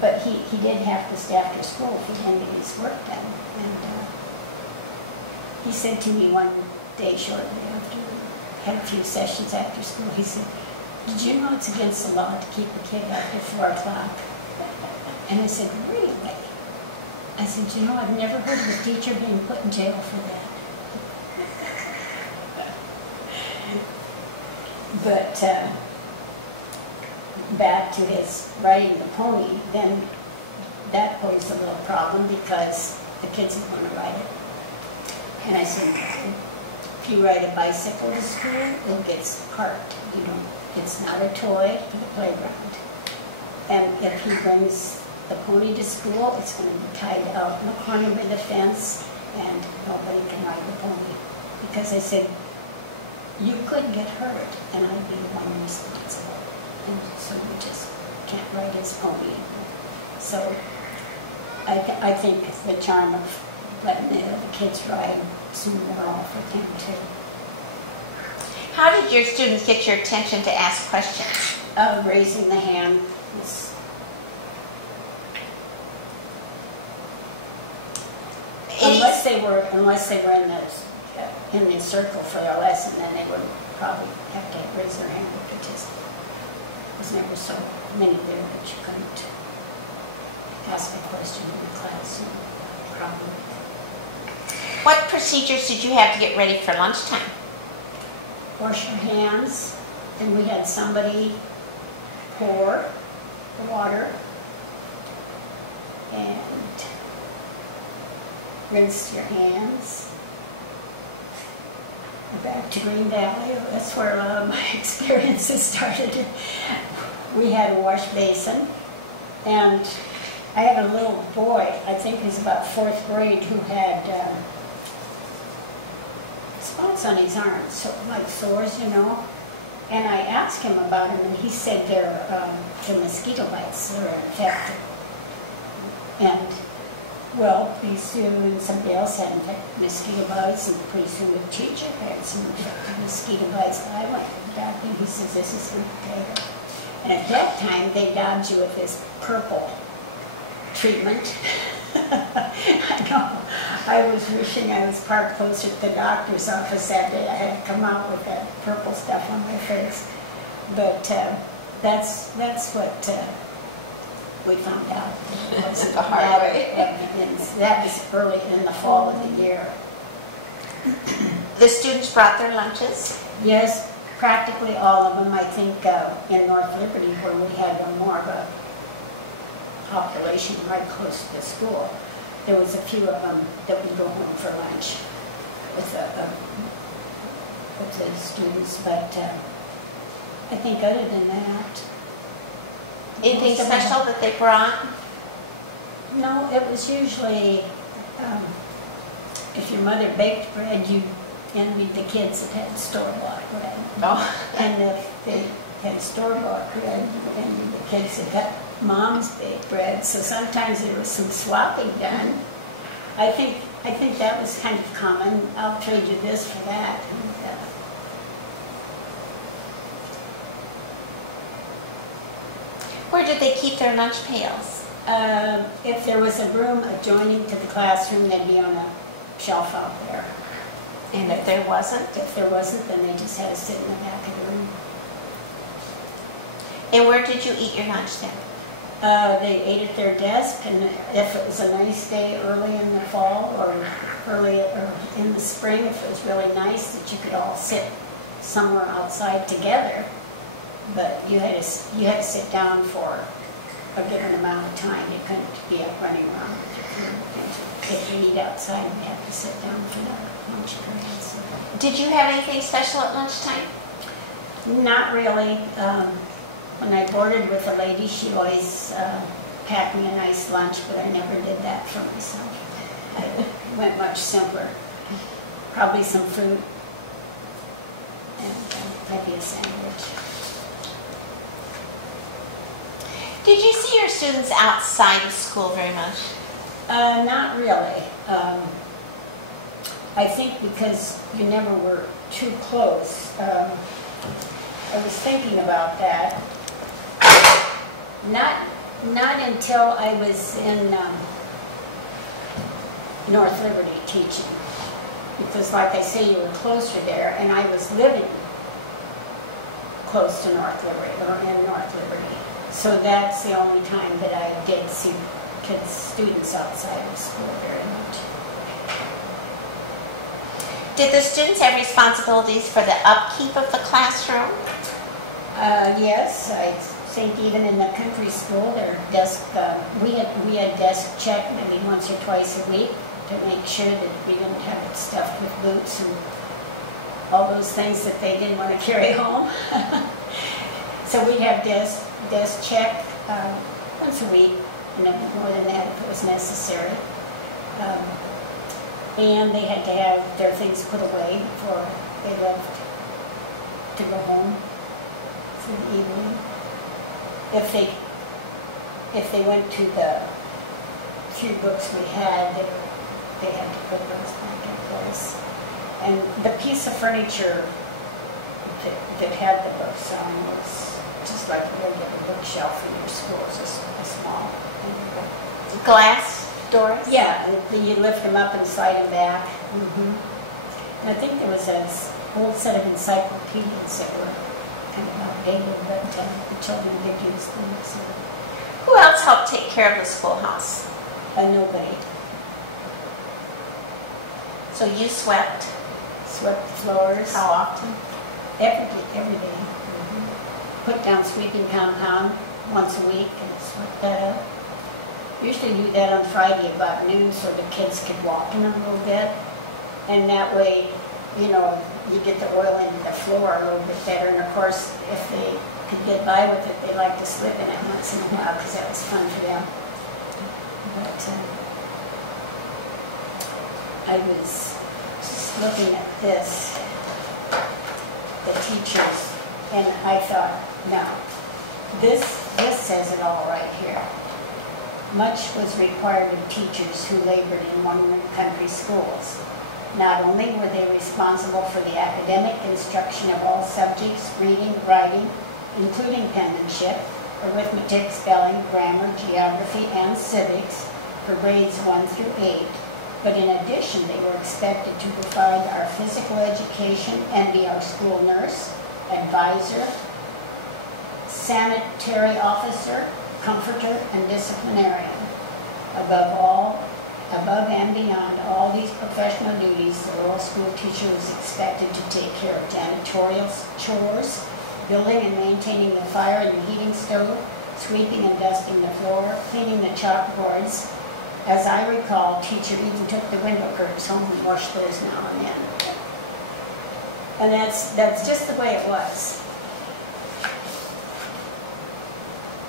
but he did have to stay after school if he didn't get his work done. And he said to me one day shortly after we had a few sessions after school, he said, "Did you know it's against the law to keep a kid after 4 o'clock?" And I said, "Really?" I said, "You know, I've never heard of a teacher being put in jail for that." But back to his riding the pony, then that posed a little problem because the kids would want to ride it. And I said, if you ride a bicycle to school, it gets parked. It's not a toy for the playground. And if he brings the pony to school, it's going to be tied out in the corner by the fence, and nobody can ride the pony. Because I said, you could get hurt, and I'd be the one responsible. And so we just can't ride his pony anymore. So I think the charm of letting the kids ride soon wore off with him too. How did your students get your attention to ask questions? Raising the hand was unless they were in the circle for their lesson, then they would probably have to raise their hand, but it just was never so many there that you couldn't ask a question in the class. Probably. What procedures did you have to get ready for lunchtime? Wash your hands, and we had somebody pour the water and rinse your hands. Back to Green Valley, that's where a lot of my experiences started. We had a wash basin, and I had a little boy, I think he was about 4th grade, who had spots on his arms, so like sores, And I asked him about them, and he said they're the mosquito bites that are infected. And well, pretty soon somebody else had infected mosquito bites, and pretty soon the teacher had some infected mosquito bites. And I went back and he says, "This is good potato." And at that time, they daubed you with this purple treatment. I know. I was wishing I was parked closer to the doctor's office that day. I had to come out with that purple stuff on my face. But that's what we found out. It wasn't the hard way. That was early in the fall of the year. The students brought their lunches? Yes, practically all of them. I think in North Liberty, where we had more of a population right close to the school, there was a few of them that would go home for lunch with the students. But I think other than that, anything special that they brought? No, it was usually if your mother baked bread, you envied the kids that had store-bought bread. Oh. And if they had store-bought bread, you envied the kids that got mom's baked bread. So sometimes there was some swapping done. I think that was kind of common. I'll trade you this for that. And, where did they keep their lunch pails? if there was a room adjoining to the classroom, they'd be on a shelf out there. And if there wasn't? If there wasn't, then they just had to sit in the back of the room. And where did you eat your lunch then? They ate at their desk, and if it was a nice day early in the fall or early or in the spring, if it was really nice, that you could all sit somewhere outside together. But you had to sit down for a given amount of time. You couldn't be up running around. If you eat outside, you have to sit down for the lunch period. So. Did you have anything special at lunchtime? Not really. When I boarded with a lady, she always packed me a nice lunch, but I never did that for myself. I went much simpler. Probably some fruit and maybe a sandwich. Did you see your students outside of school very much? Not really. I think because you never were too close. I was thinking about that. Not until I was in North Liberty teaching. Because like I say, you were closer there, and I was living close to North Liberty, or in North Liberty. So that's the only time that I did see students outside of school very much. Did the students have responsibilities for the upkeep of the classroom? Yes, I think even in the country school, their desk, we had desk check maybe once or twice a week to make sure that we didn't have it stuffed with boots and all those things that they didn't want to carry home. So we'd have desk check once a week, and more than that if it was necessary. And they had to have their things put away before they left to go home for the evening. If they went to the few books we had, they had to put those back in place. And the piece of furniture that had the books on was just like a regular bookshelf in your school, just a small thing. Glass doors? Yeah, you lift them up and slide them back. And I think there was an old set of encyclopedias that were kind of outdated, but the children did use them. So. Who else helped take care of the schoolhouse? Nobody. So you swept? Swept the floors. How often? Every day. Put down sweeping compound once a week and swept that up. Usually do that on Friday about noon so the kids could walk in a little bit. And that way, you know, you get the oil into the floor a little bit better. And of course, if they could get by with it, they like to slip in it once in a while because that was fun for them. But I was just looking at this, the teachers, and I thought, now, this says it all right here. Much was required of teachers who labored in one country schools. Not only were they responsible for the academic instruction of all subjects, reading, writing, including penmanship, arithmetic, spelling, grammar, geography, and civics for grades 1 through 8, but in addition they were expected to provide our physical education and be our school nurse, advisor, sanitary officer, comforter, and disciplinarian. Above and beyond all these professional duties, the rural school teacher was expected to take care of janitorial chores, building and maintaining the fire and heating stove, sweeping and dusting the floor, cleaning the chalkboards. As I recall, teacher even took the window curtains home and washed those now and then. And that's just the way it was.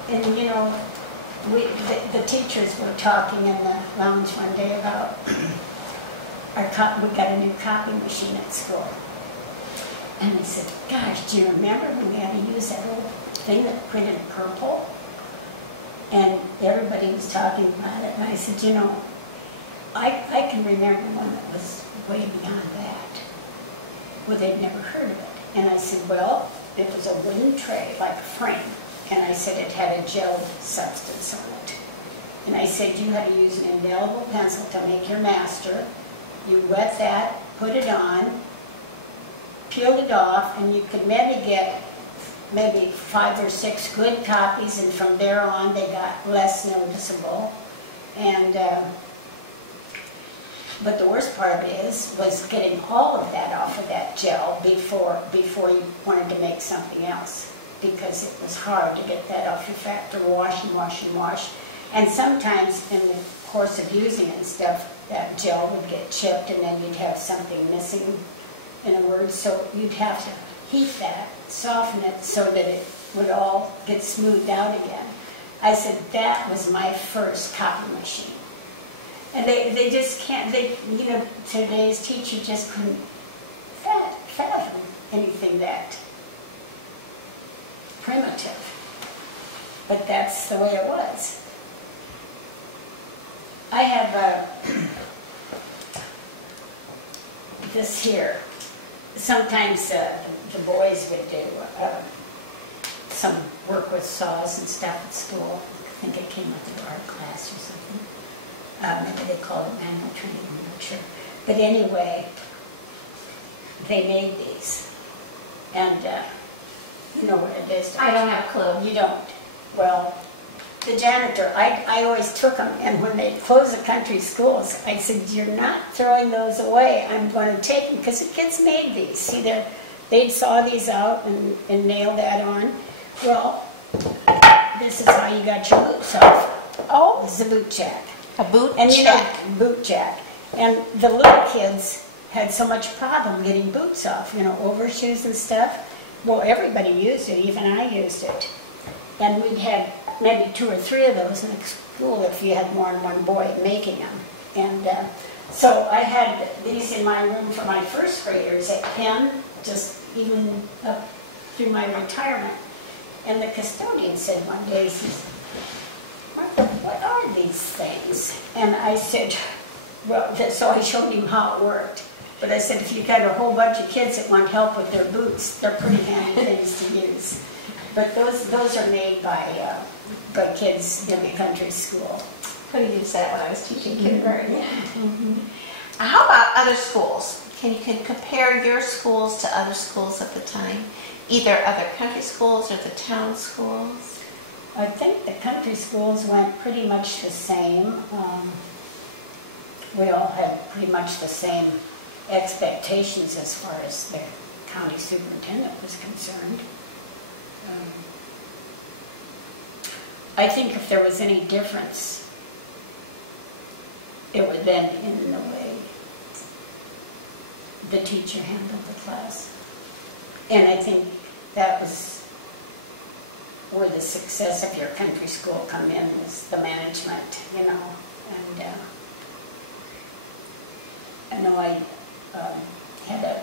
And you know, the teachers were talking in the lounge one day about we got a new copy machine at school. And they said, gosh, do you remember when we had to use that old thing that printed purple? And everybody was talking about it. And I said, you know, I can remember one that was way beyond that. Well, they'd never heard of it. And I said, well, it was a wooden tray, like a frame. And I said it had a gel substance on it. And I said you had to use an indelible pencil to make your master. You wet that put it on, peeled it off, and you could maybe get maybe 5 or 6 good copies, and from there on they got less noticeable. And but the worst part was getting all of that off of that gel before you wanted to make something else, because it was hard to get that off. You have to wash and wash and wash. And sometimes in the course of using it and stuff, that gel would get chipped, and then you'd have something missing in a word. So you'd have to heat that, soften it so that it would all get smoothed out again. I said, that was my first copy machine. And they just can't, today's teacher just couldn't fathom anything that primitive. But that's the way it was. I have this here. Sometimes the boys would do some work with saws and stuff at school. I think it came with the art class or something. Maybe they called it manual training, I'm not sure. But anyway, they made these. And you know what it is? I don't have a clue. You don't. Well, the janitor, I always took them, and when they closed the country schools, I said, you're not throwing those away. I'm going to take them, because the kids made these. See, they'd saw these out and nail that on. Well, this is how you got your boots off. Oh, this is a boot jack. A boot and jack. Boot jack. And the little kids had so much problem getting boots off, overshoes and stuff. Well, everybody used it, even I used it. And we'd had maybe 2 or 3 of those in the school if you had more than one boy making them. And so I had these in my room for my first graders at Penn, just even up through my retirement. And the custodian said one day, he says, Martha, what are these things? And I said, well, so I showed him how it worked. But I said, if you got a whole bunch of kids that want help with their boots, they're pretty handy things to use. But those are made by kids in the country school. Could have used that when I was teaching kindergarten. Mm-hmm. How about other schools? Can you compare your schools to other schools at the time? Either other country schools or the town schools? I think the country schools went pretty much the same. We all had pretty much the same expectations as far as the county superintendent was concerned. I think if there was any difference, it would then in the way the teacher handled the class. And I think that was where the success of your country school come in, was the management, And I know I had a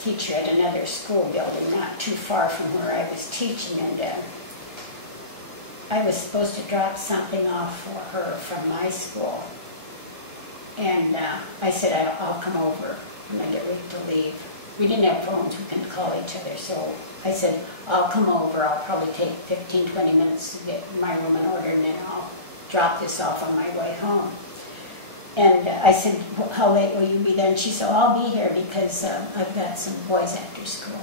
teacher at another school building not too far from where I was teaching, and I was supposed to drop something off for her from my school. And I said, I'll come over when I get ready to leave. We didn't have phones, we couldn't call each other, so I said, I'll come over. I'll probably take 15, 20 minutes to get my room in order, and then I'll drop this off on my way home. And I said, well, how late will you be there? And she said, I'll be here because I've got some boys after school.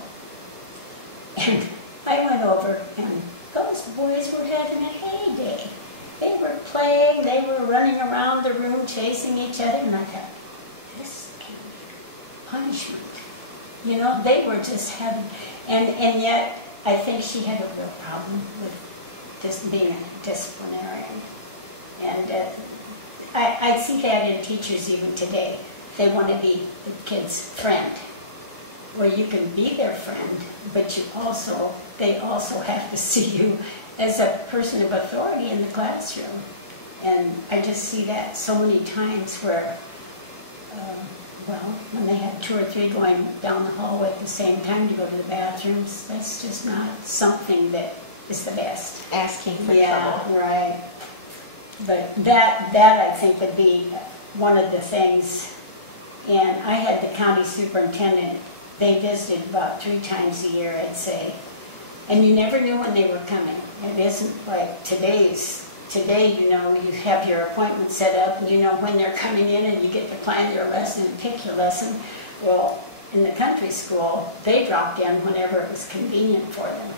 And I went over, and those boys were having a heyday. They were playing, they were running around the room chasing each other, and I thought, this can be punishment. They were just having, and yet I think she had a real problem with just being a disciplinarian. And I see that in teachers even today. They want to be the kid's friend, where you can be their friend, but they also have to see you as a person of authority in the classroom. And I just see that so many times where, when they have 2 or 3 going down the hallway at the same time to go to the bathrooms, that's just not something that is the best. Asking for trouble. Yeah, right. But that I think would be one of the things. And I had the county superintendent, they visited about 3 times a year, I'd say. And you never knew when they were coming. It isn't like today, you have your appointment set up, and you know when they're coming in, and you get to plan your lesson and pick your lesson. Well, in the country school, they dropped in whenever it was convenient for them,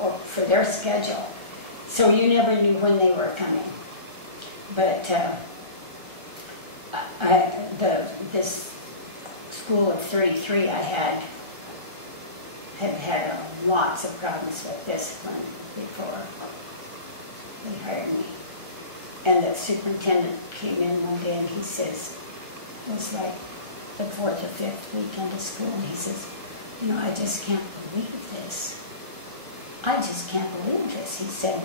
or for their schedule. So you never knew when they were coming. But this school of 33 I had lots of problems with discipline before they hired me. And the superintendent came in one day and he says, it was like the 4th or 5th weekend of school, and he says, you know, I just can't believe this. I just can't believe this. He said,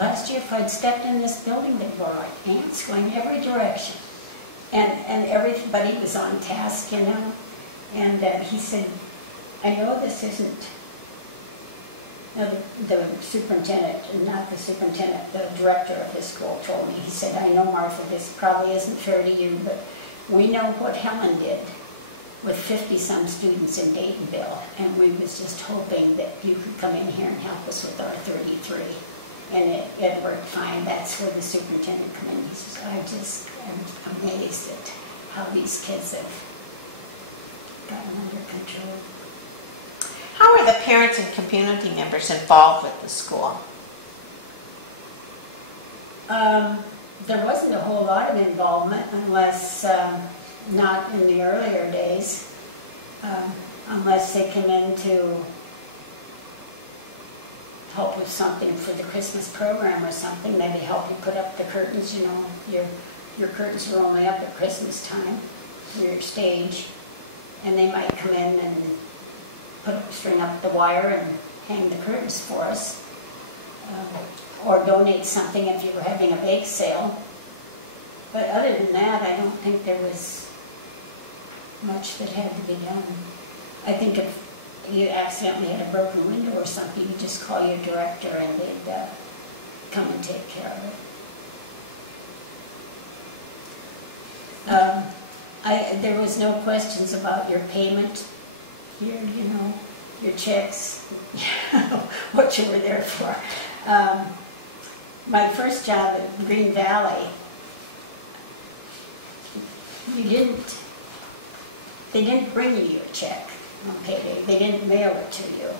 last year if I'd stepped in this building, they'd go like ants going every direction. And everybody was on task, you know. And he said, I know this isn't, the superintendent, not the superintendent, the director of his school told me, he said, I know, Martha, this probably isn't fair to you, but we know what Helen did with 50-some students in Daytonville, and we was just hoping that you could come in here and help us with our 33. And it worked fine. That's where the superintendent come in. He says, I'm amazed at how these kids have gotten under control. How are the parents and community members involved with the school? There wasn't a whole lot of involvement unless, not in the earlier days, unless they come in to help with something for the Christmas program or something, maybe help you put up the curtains, you know, your curtains are only up at Christmas time, your stage, and they might come in and string up the wire and hang the curtains for us, or donate something if you were having a bake sale. But other than that, I don't think there was much that had to be done. I think if you accidentally had a broken window or something, you just call your director and they'd come and take care of it. There was no questions about your payment here, you know, your checks, what you were there for. My first job at Green Valley, they didn't bring you your check on payday. They didn't mail it to you.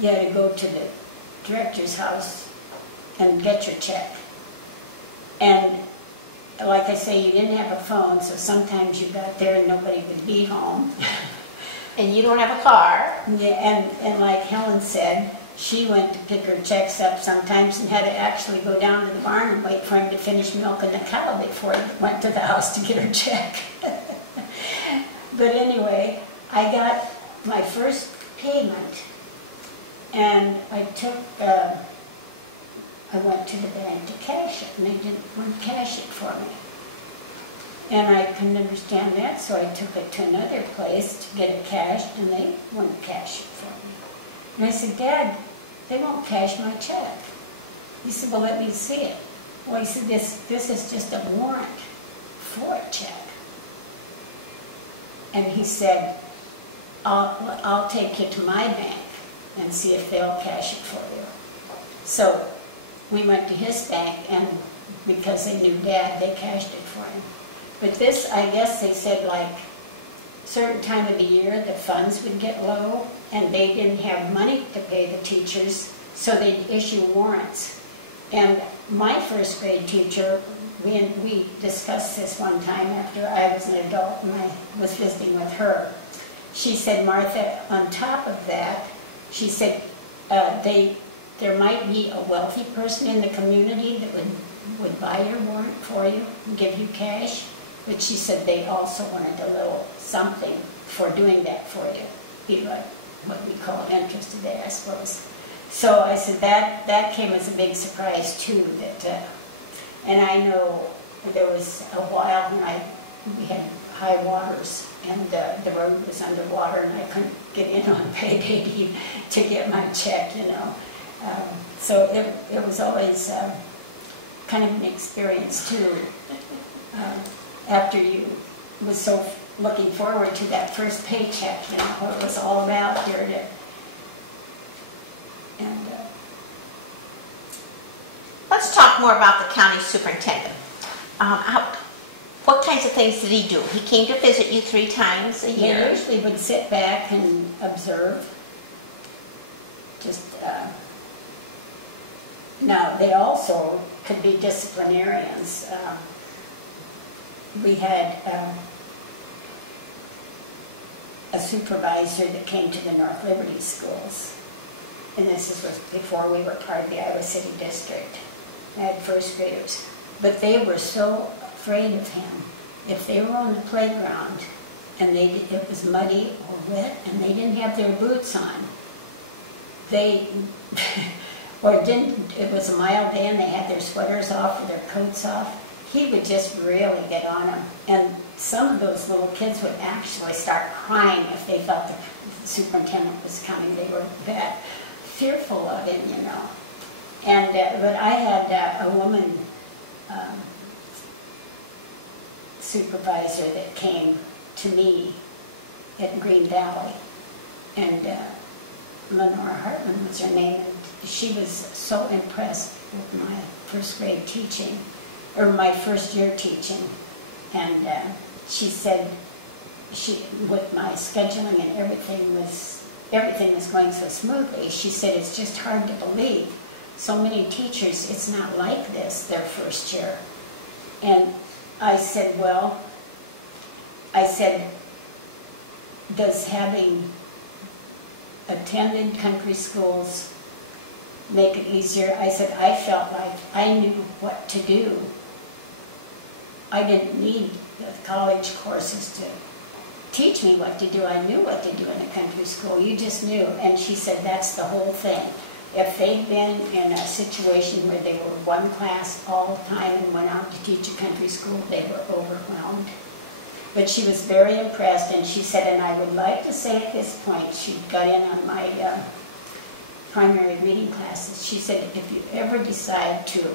You had to go to the director's house and get your check. And like I say, you didn't have a phone, so sometimes you got there and nobody would be home. And you don't have a car. Yeah, and like Helen said, she went to pick her checks up sometimes and had to actually go down to the barn and wait for him to finish milking the cow before he went to the house to get her check. But anyway, I got my first payment, and I went to the bank to cash it, and they wouldn't cash it for me. And I couldn't understand that, so I took it to another place to get it cashed, and they wouldn't cash it for me. And I said, Dad, they won't cash my check. He said, well, let me see it. Well, he said, this is just a warrant for a check. And he said, I'll take you to my bank and see if they'll cash it for you. So we went to his bank, and because they knew Dad, they cashed it for him. But this, I guess they said, like, certain time of the year, the funds would get low, and they didn't have money to pay the teachers, so they'd issue warrants. And my first grade teacher, we discussed this one time after I was an adult and I was visiting with her. She said, Martha, on top of that, she said, there might be a wealthy person in the community that would buy your warrant for you and give you cash. But she said they also wanted a little something for doing that for you. Be like what we call interest today, I suppose. So I said that came as a big surprise too. And I know there was a while when we had high waters and the road was underwater and I couldn't get in on payday to get my check, you know. So it was always kind of an experience too. After you was so looking forward to that first paycheck, you know, what it was all about here. Let's talk more about the county superintendent. What kinds of things did he do? He came to visit you 3 times a They year. usually would sit back and observe. Just now, they also could be disciplinarians. We had a supervisor that came to the North Liberty schools, and this was before we were part of the Iowa City District. I had first graders, but they were so afraid of him. If they were on the playground and it was muddy or wet and they didn't have their boots on, they or it was a mild day and they had their sweaters off or their coats off, he would just really get on them. And some of those little kids would actually start crying if they felt the superintendent was coming. They were that fearful of him, you know. And but I had a woman supervisor that came to me at Green Valley, and Lenora Hartman was her name, and she was so impressed with my first grade teaching, or my first year teaching, and she said, with my scheduling and everything was going so smoothly, she said, it's just hard to believe. So many teachers, it's not like this their first year. And I said, well, does having attended country schools make it easier? I said, I felt like I knew what to do. I didn't need the college courses to teach me what to do. I knew what to do in a country school. You just knew. And she said, that's the whole thing. If they'd been in a situation where they were one class all the time and went out to teach a country school, they were overwhelmed. But she was very impressed, and she said, and I would like to say at this point, she got in on my primary reading classes. She said, if you ever decide to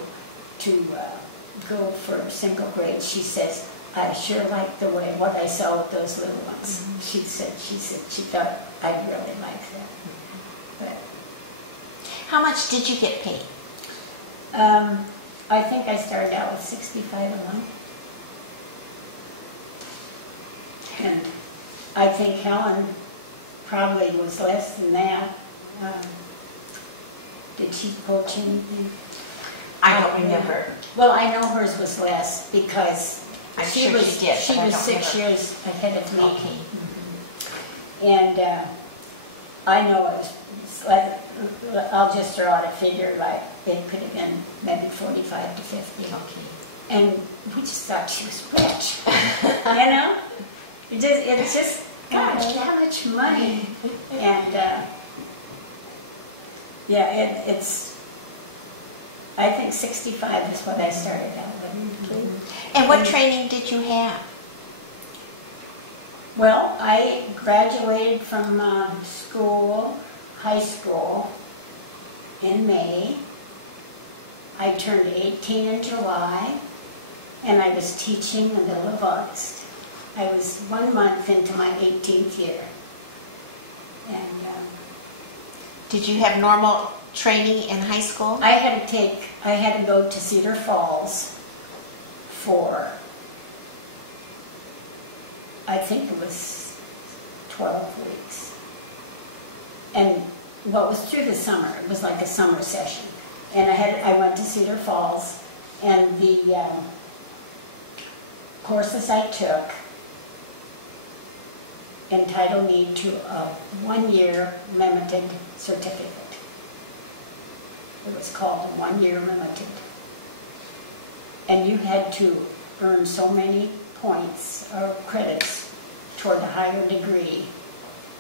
go for single grades, she says, I sure like the way what I saw with those little ones. Mm-hmm. She said she thought I'd really like that. But how much did you get paid? I think I started out with $65 a month. And I think Helen probably was less than that. Did she coach anything? I don't remember. Well, I know hers was less because she was 6 years ahead of me. Okay. Mm-hmm. And I know it was like, I'll just throw out a figure, like it could have been maybe 45 to 50. Okay. And we just thought she was rich, you know? It's just, gosh, how much money? And yeah, it's, I think 65 is what I started out with. Mm-hmm. And what training did you have? Well, I graduated from high school in May. I turned 18 in July, and I was teaching in the middle of August. I was 1 month into my 18th year. And did you have normal training in high school? I had to go to Cedar Falls for, I think it was 12 weeks. And what was through the summer, it was like a summer session. And I went to Cedar Falls, and the courses I took entitled me to a 1-year limited certificate. It was called a 1-year limited. And you had to earn so many points or credits toward a higher degree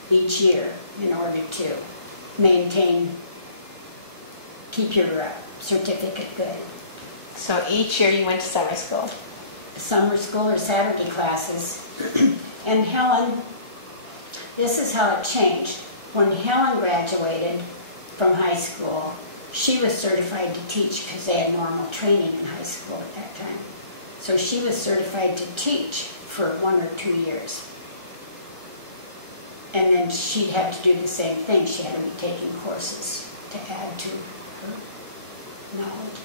each year in order to keep your certificate good. So each year you went to summer school? Summer school or Saturday classes. And Helen, this is how it changed. When Helen graduated from high school, she was certified to teach because they had normal training in high school at that time. So she was certified to teach for 1 or 2 years. And then she'd have to do the same thing. She had to be taking courses to add to her knowledge.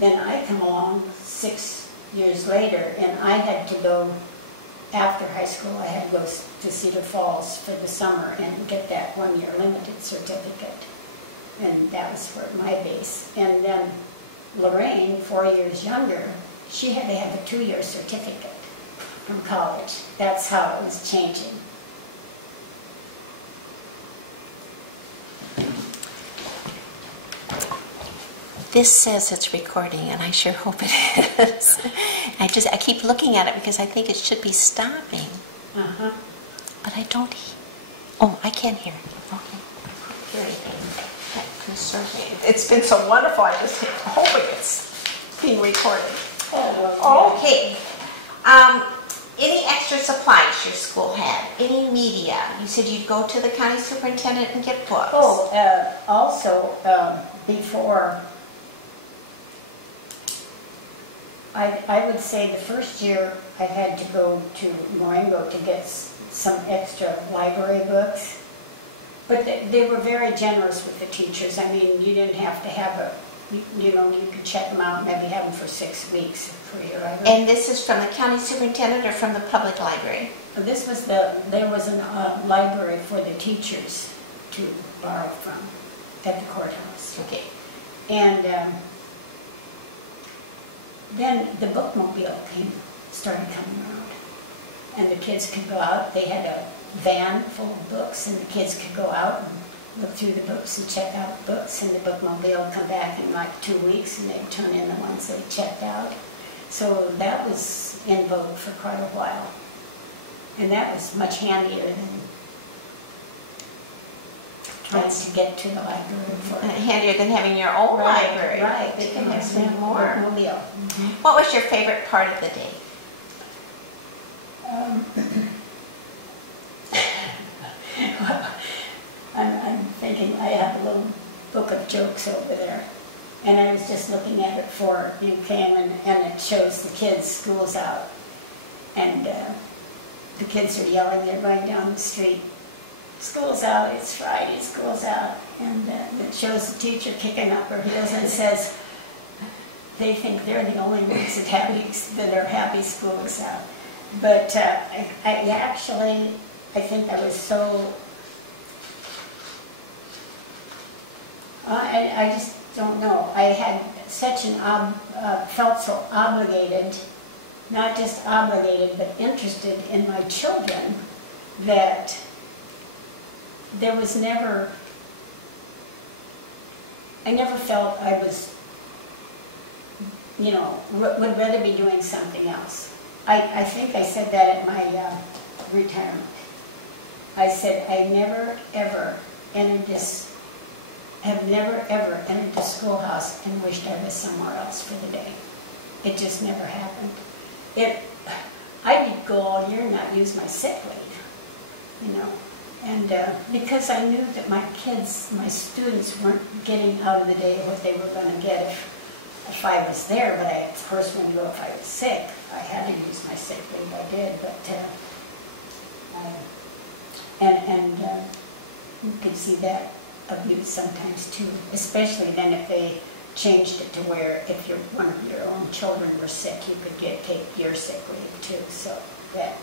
Then I come along 6 years later, and I had to go, after high school, I had to go to Cedar Falls for the summer and get that 1-year limited certificate. And that was for my base. And then Lorraine, 4 years younger, she had to have a 2-year certificate from college. That's how it was changing. This says it's recording, and I sure hope it is. I keep looking at it because I think it should be stopping. Uh-huh. But I don't. Oh, I can't hear it. Okay. Hear anything. That concerns me. It's been so wonderful. I just hoping it's being recorded. Oh, well, okay. Any extra supplies your school had? Any media? You said you'd go to the county superintendent and get books. Oh, also, before, I would say the first year I had to go to Marengo to get some extra library books. But they were very generous with the teachers. I mean, you didn't have to have you could check them out and maybe have them for 6 weeks for your library. And this is from the county superintendent or from the public library? This was there was a library for the teachers to borrow from at the courthouse. Okay. And then the bookmobile started coming around. And the kids could go out. They had a van full of books, and the kids could go out and look through the books and check out the books, and the bookmobile would come back in like 2 weeks, and they'd turn in the ones they checked out. So that was in vogue for quite a while. And that was much handier than trying to get to the library for handier than having your own library. Right. They can have some more. Bookmobile. What was your favorite part of the day? I'm thinking I have a little book of jokes over there, and I was just looking at it before you came, and it shows the kids' school's out, and the kids are yelling, they're going down the street, school's out, it's Friday, school's out, and it shows the teacher kicking up her heels and says they think they're the only ones that are happy school is out. But I think I was so, I just don't know. I had such felt so obligated, not just obligated, but interested in my children, that there was never, I never felt I was, would rather be doing something else. I think I said that at my retirement. I said, I never ever entered this, have never ever entered the schoolhouse and wished I was somewhere else for the day. It just never happened. I would go all year and not use my sick leave, and because I knew that my kids, my students weren't getting out of the day what they were going to get if I was there, but I, of course, when if I was sick, I had to use my sick leave. I did, but you could see that abuse sometimes too, especially then if they changed it to where if one of your own children were sick, you could take your sick leave too. So that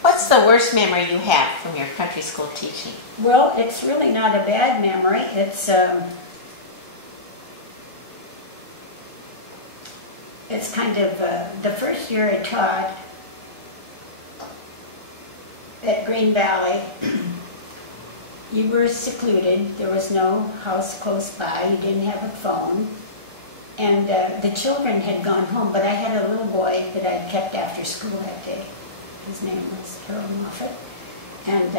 What's the worst memory you have from your country school teaching? Well, it's really not a bad memory. It's kind of the first year I taught at Green Valley. You were secluded. There was no house close by. You didn't have a phone. And the children had gone home, but I had a little boy that I kept after school that day. His name was Harold Moffett. And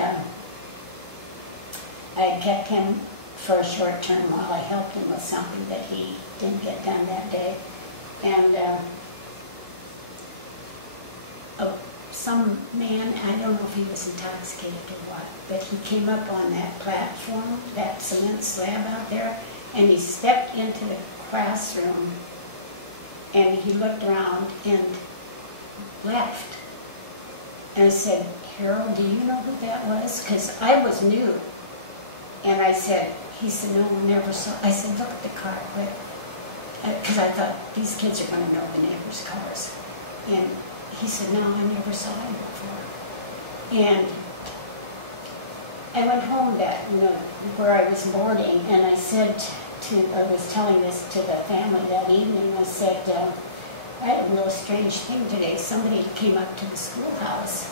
I kept him for a short term while I helped him with something that he didn't get done that day. And some man, I don't know if he was intoxicated or what, but he came up on that platform, that cement slab out there, and he stepped into the classroom, and he looked around and left. And I said, Harold, do you know who that was? Because I was new. And he said, no, we never saw. I said, look at the car. because I thought these kids are going to know the neighbors' cars. And he said, no, I never saw him before. And I went home where I was boarding, and I was telling this to the family that evening. I said, I had a real strange thing today. Somebody came up to the schoolhouse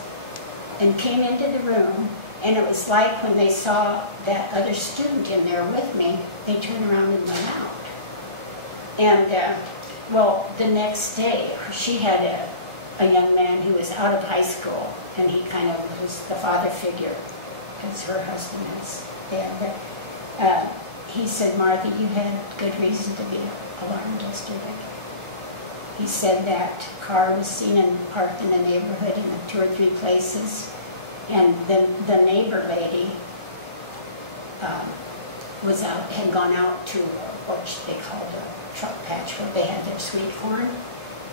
and came into the room, and it was like when they saw that other student in there with me, they turned around and went out. And, the next day, she had a young man who was out of high school, and he kind of was the father figure, as her husband is. And he said, Martha, you had good reason to be alarmed yesterday. He said that car was seen and parked in the neighborhood in 2 or 3 places, and the neighbor lady had gone out to what they called a truck patch where they had their sweet corn,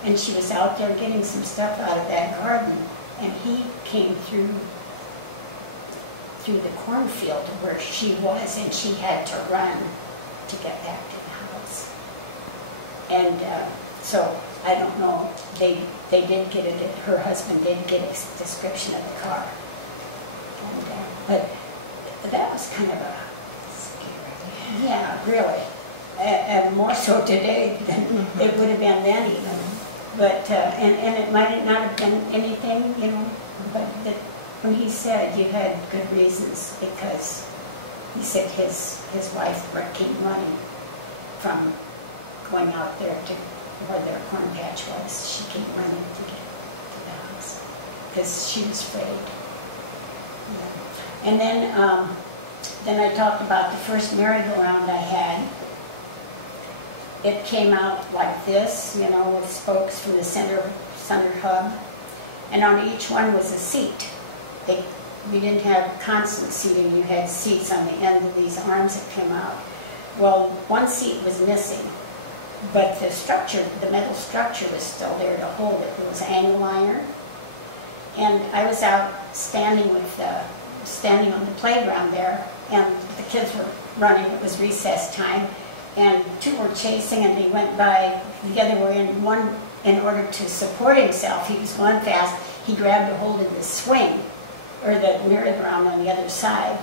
and she was out there getting some stuff out of that garden, and he came through the cornfield where she was, and she had to run to get back to the house. And so I don't know, they did get it, her husband did get a description of the car. And, but that was kind of a scary, yeah, really. And more so today than it would have been then even. But, and it might not have been anything, but when he said you had good reasons, because he said his wife came running from going out there to where their corn patch was. She came running to get to the house because she was afraid. Yeah. And then I talked about the first merry-go-round I had. It came out like this, with spokes from the center hub, and on each one was a seat. We didn't have constant seating, you had seats on the end of these arms that came out. Well, one seat was missing, but the metal structure was still there to hold it. It was angle iron. And I was out standing on the playground there, and the kids were running. It was recess time, and 2 were chasing, and they went by. The other were in one, in order to support himself, he was going fast. He grabbed a hold of the swing, or the merry-go-round on the other side,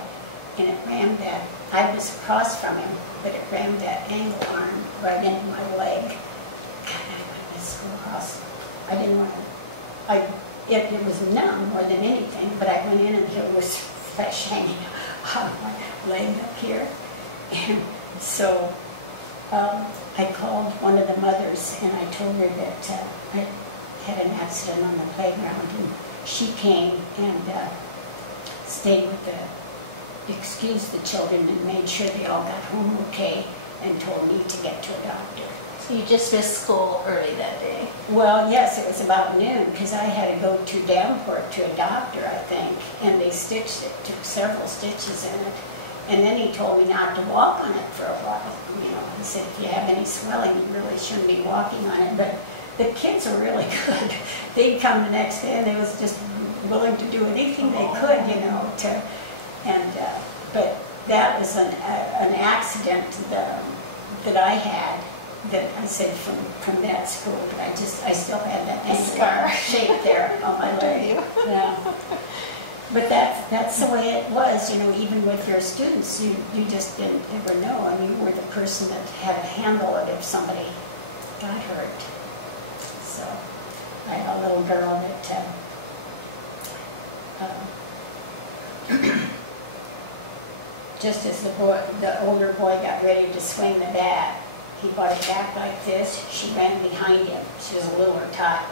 and it rammed that. I was across from him, but it rammed that angle arm right into my leg. God, I went to the schoolhouse. I didn't want to. It was numb more than anything, but I went in and there was flesh hanging out of my leg up here. And so I called one of the mothers, and I told her that I had an accident on the playground, and she came and stayed excused the children and made sure they all got home okay, and told me to get to a doctor. So you just missed school early that day? Well, yes, it was about noon, because I had to go to Davenport to a doctor, I think, and they stitched it, took several stitches in it, and then he told me not to walk on it for a while. He said, if you have any swelling, you really shouldn't be walking on it, but the kids were really good. They'd come the next day, and they was just willing to do anything they could, but that was an accident that I had, that I said from that school, but I still had that scar shape there on my leg. Yeah. But that's the way it was, even with your students, you just didn't ever know. You were the person that had a handle of if somebody got hurt. So I had a little girl that just as the older boy got ready to swing the bat, he brought it back like this. She ran behind him. She was a littler tot.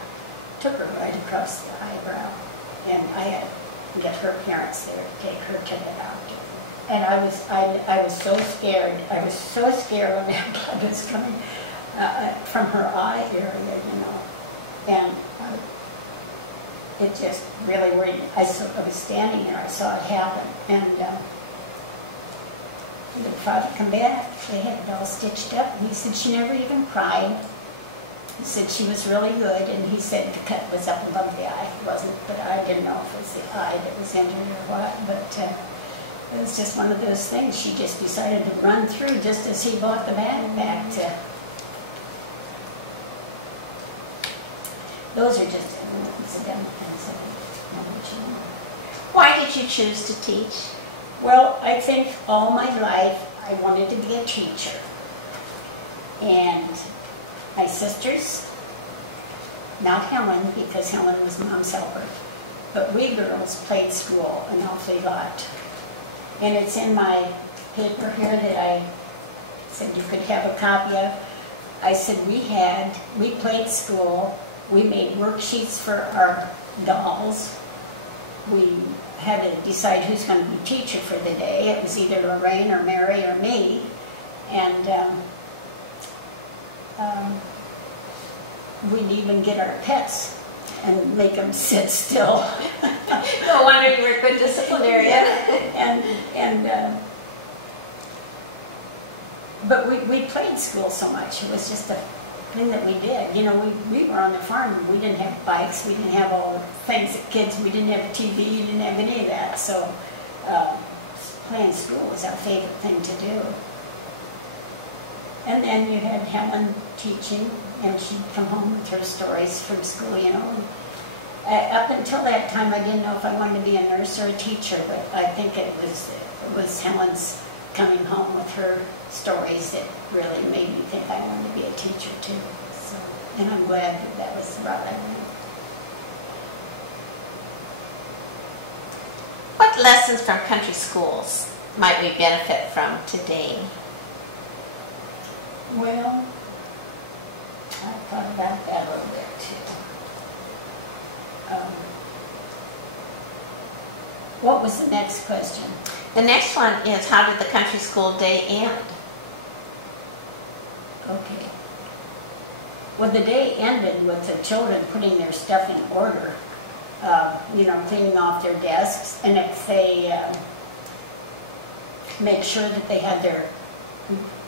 Took her right across the eyebrow. And I had to get her parents there to take her to the doctor. And I was so scared. I was so scared when that blood was coming from her eye area, And it just really worried me. I was standing there. I saw it happen. And the father come back, they had it all stitched up, and he said she never even cried. He said she was really good, and he said the cut was up above the eye. It wasn't, but I didn't know if it was the eye that was injured or what, but it was just one of those things. She just decided to run through just as he brought the bag back to those are just incidental things that I mentioned. Why did you choose to teach? Well, I think all my life I wanted to be a teacher. And my sisters, not Helen, because Helen was Mom's helper, but we girls played school an awfully lot. And it's in my paper here that I said you could have a copy of. I said we played school, we made worksheets for our dolls, we had to decide who's going to be teacher for the day. It was either Lorraine or Mary or me. And we'd even get our pets and make them sit still. No wonder you were a good disciplinarian. But we played school so much. It was just a thing that we did. You know, we were on the farm. We didn't have bikes. We didn't have all the things that kids. We didn't have a TV. You didn't have any of that. So playing school was our favorite thing to do. And then you had Helen teaching, and she'd come home with her stories from school, you know. Up until that time, I didn't know if I wanted to be a nurse or a teacher, but I think it was Helen's coming home with her stories that really made me think I wanted to be a teacher too. So, and I'm glad that was the route I went. What lessons from country schools might we benefit from today? Well, I thought about that a little bit too. What was the next question? The next one is, how did the country school day end? Okay. Well, the day ended with the children putting their stuff in order, you know, cleaning off their desks, and if they make sure that they had their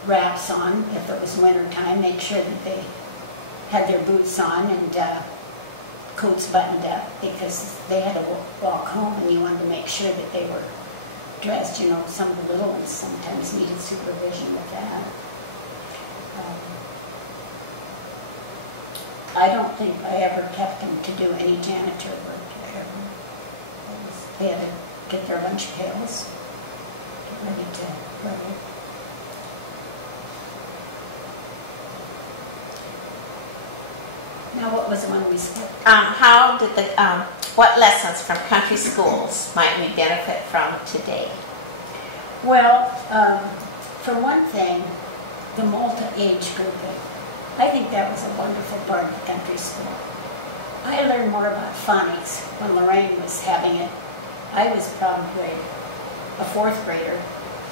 wraps on, if it was winter time, make sure that they had their boots on and coats buttoned up, because they had to walk home and you wanted to make sure that they were dressed. You know, some of the little ones sometimes needed supervision with that. I don't think I ever kept them to do any janitor work ever. They had to get their lunch pails, get ready to go. Now, what was the one we skipped? How did what lessons from country schools might we benefit from today? Well, for one thing, the multi-age grouping. I think that was a wonderful part of the country school. I learned more about phonics when Lorraine was having it. I was probably a fourth grader,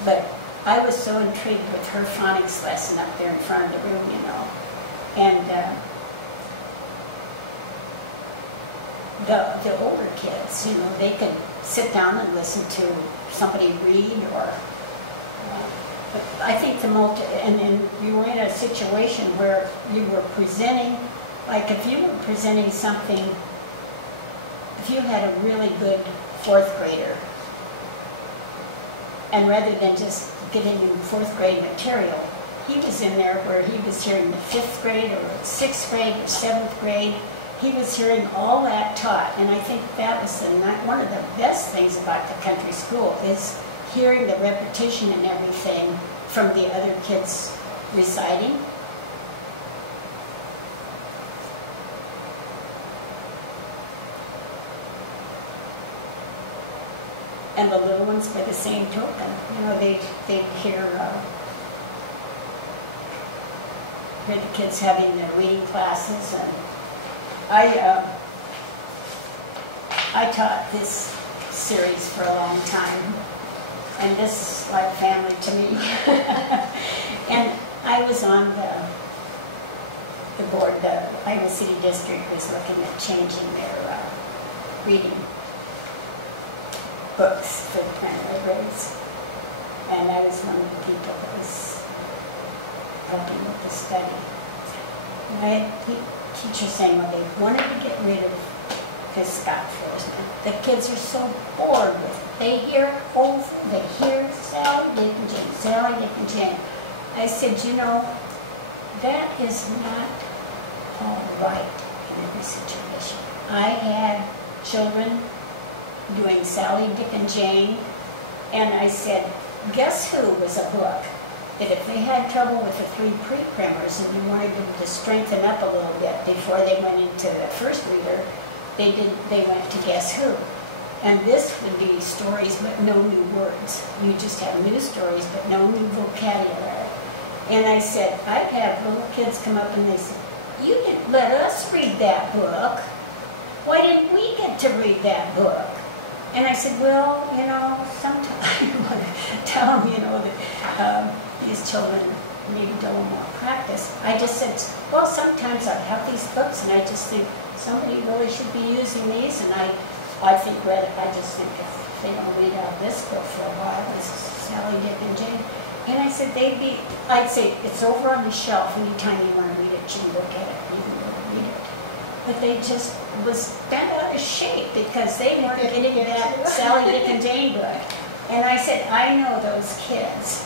but I was so intrigued with her phonics lesson up there in front of the room, you know. And the older kids, you know, they could sit down and listen to somebody read, or but I think and you were in a situation where you were presenting, like if you were presenting something, if you had a really good fourth grader, and rather than just getting in fourth grade material, he was in there where he was hearing the fifth grade or sixth grade or seventh grade. He was hearing all that taught, and I think that was one of the best things about the country school, is hearing the repetition and everything from the other kids reciting. And the little ones, by the same token, you know, they'd hear the kids having their reading classes. And I taught this series for a long time, and this is like family to me. And I was on the board. The Iowa City District was looking at changing their reading books for the primary grades, and I was one of the people that was helping with the study. And I had teachers saying, well, they wanted to get rid of this Scott Forsman. The kids are so bored with it. They hear Sally, Dick, and Jane, Sally, Dick, and Jane. I said, you know, that is not all right. in every situation. I had children doing Sally, Dick, and Jane, and I said, Guess Who was a book that if they had trouble with the 3 pre-primers and you wanted them to strengthen up a little bit before they went into the first reader, they went to Guess Who. And this would be stories but no new words. You just have new stories but no new vocabulary. And I said, I'd have little kids come up and they said, you didn't let us read that book. Why didn't we get to read that book? And I said, well, sometimes I want to tell them, that these children need a little more practice. I just said, well, sometimes I have these books and I just think somebody really should be using these. And I just think if they don't read out this book for a while, this is Sally, Dick, and Jane. And I said, I'd say, it's over on the shelf. Anytime you want to read it, you can look at it. You can go read it. But they just was bent out of shape because they weren't getting that Sally, Dick, and Jane book. And I said, I know those kids.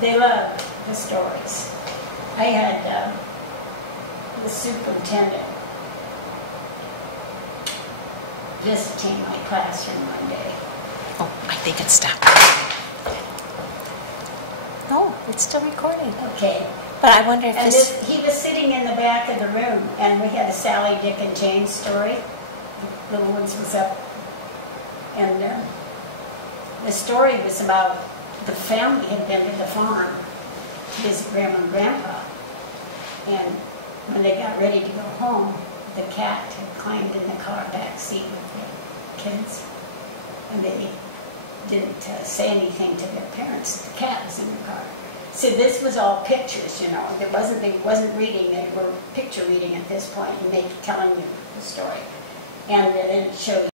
They love the stories. I had the superintendent visiting my classroom one day. Oh, I think it stopped. No, it's still recording. Okay. But I wonder if he was sitting in the back of the room, and we had a Sally, Dick, and Jane story. The little ones was up. And the story was about the family had been to the farm to visit Grandma and Grandpa. And when they got ready to go home, the cat had climbed in the car back seat with the kids. And they didn't say anything to their parents. The cat was in the car. So this was all pictures, They wasn't reading. They were picture reading at this point, and telling you the story. And then it showed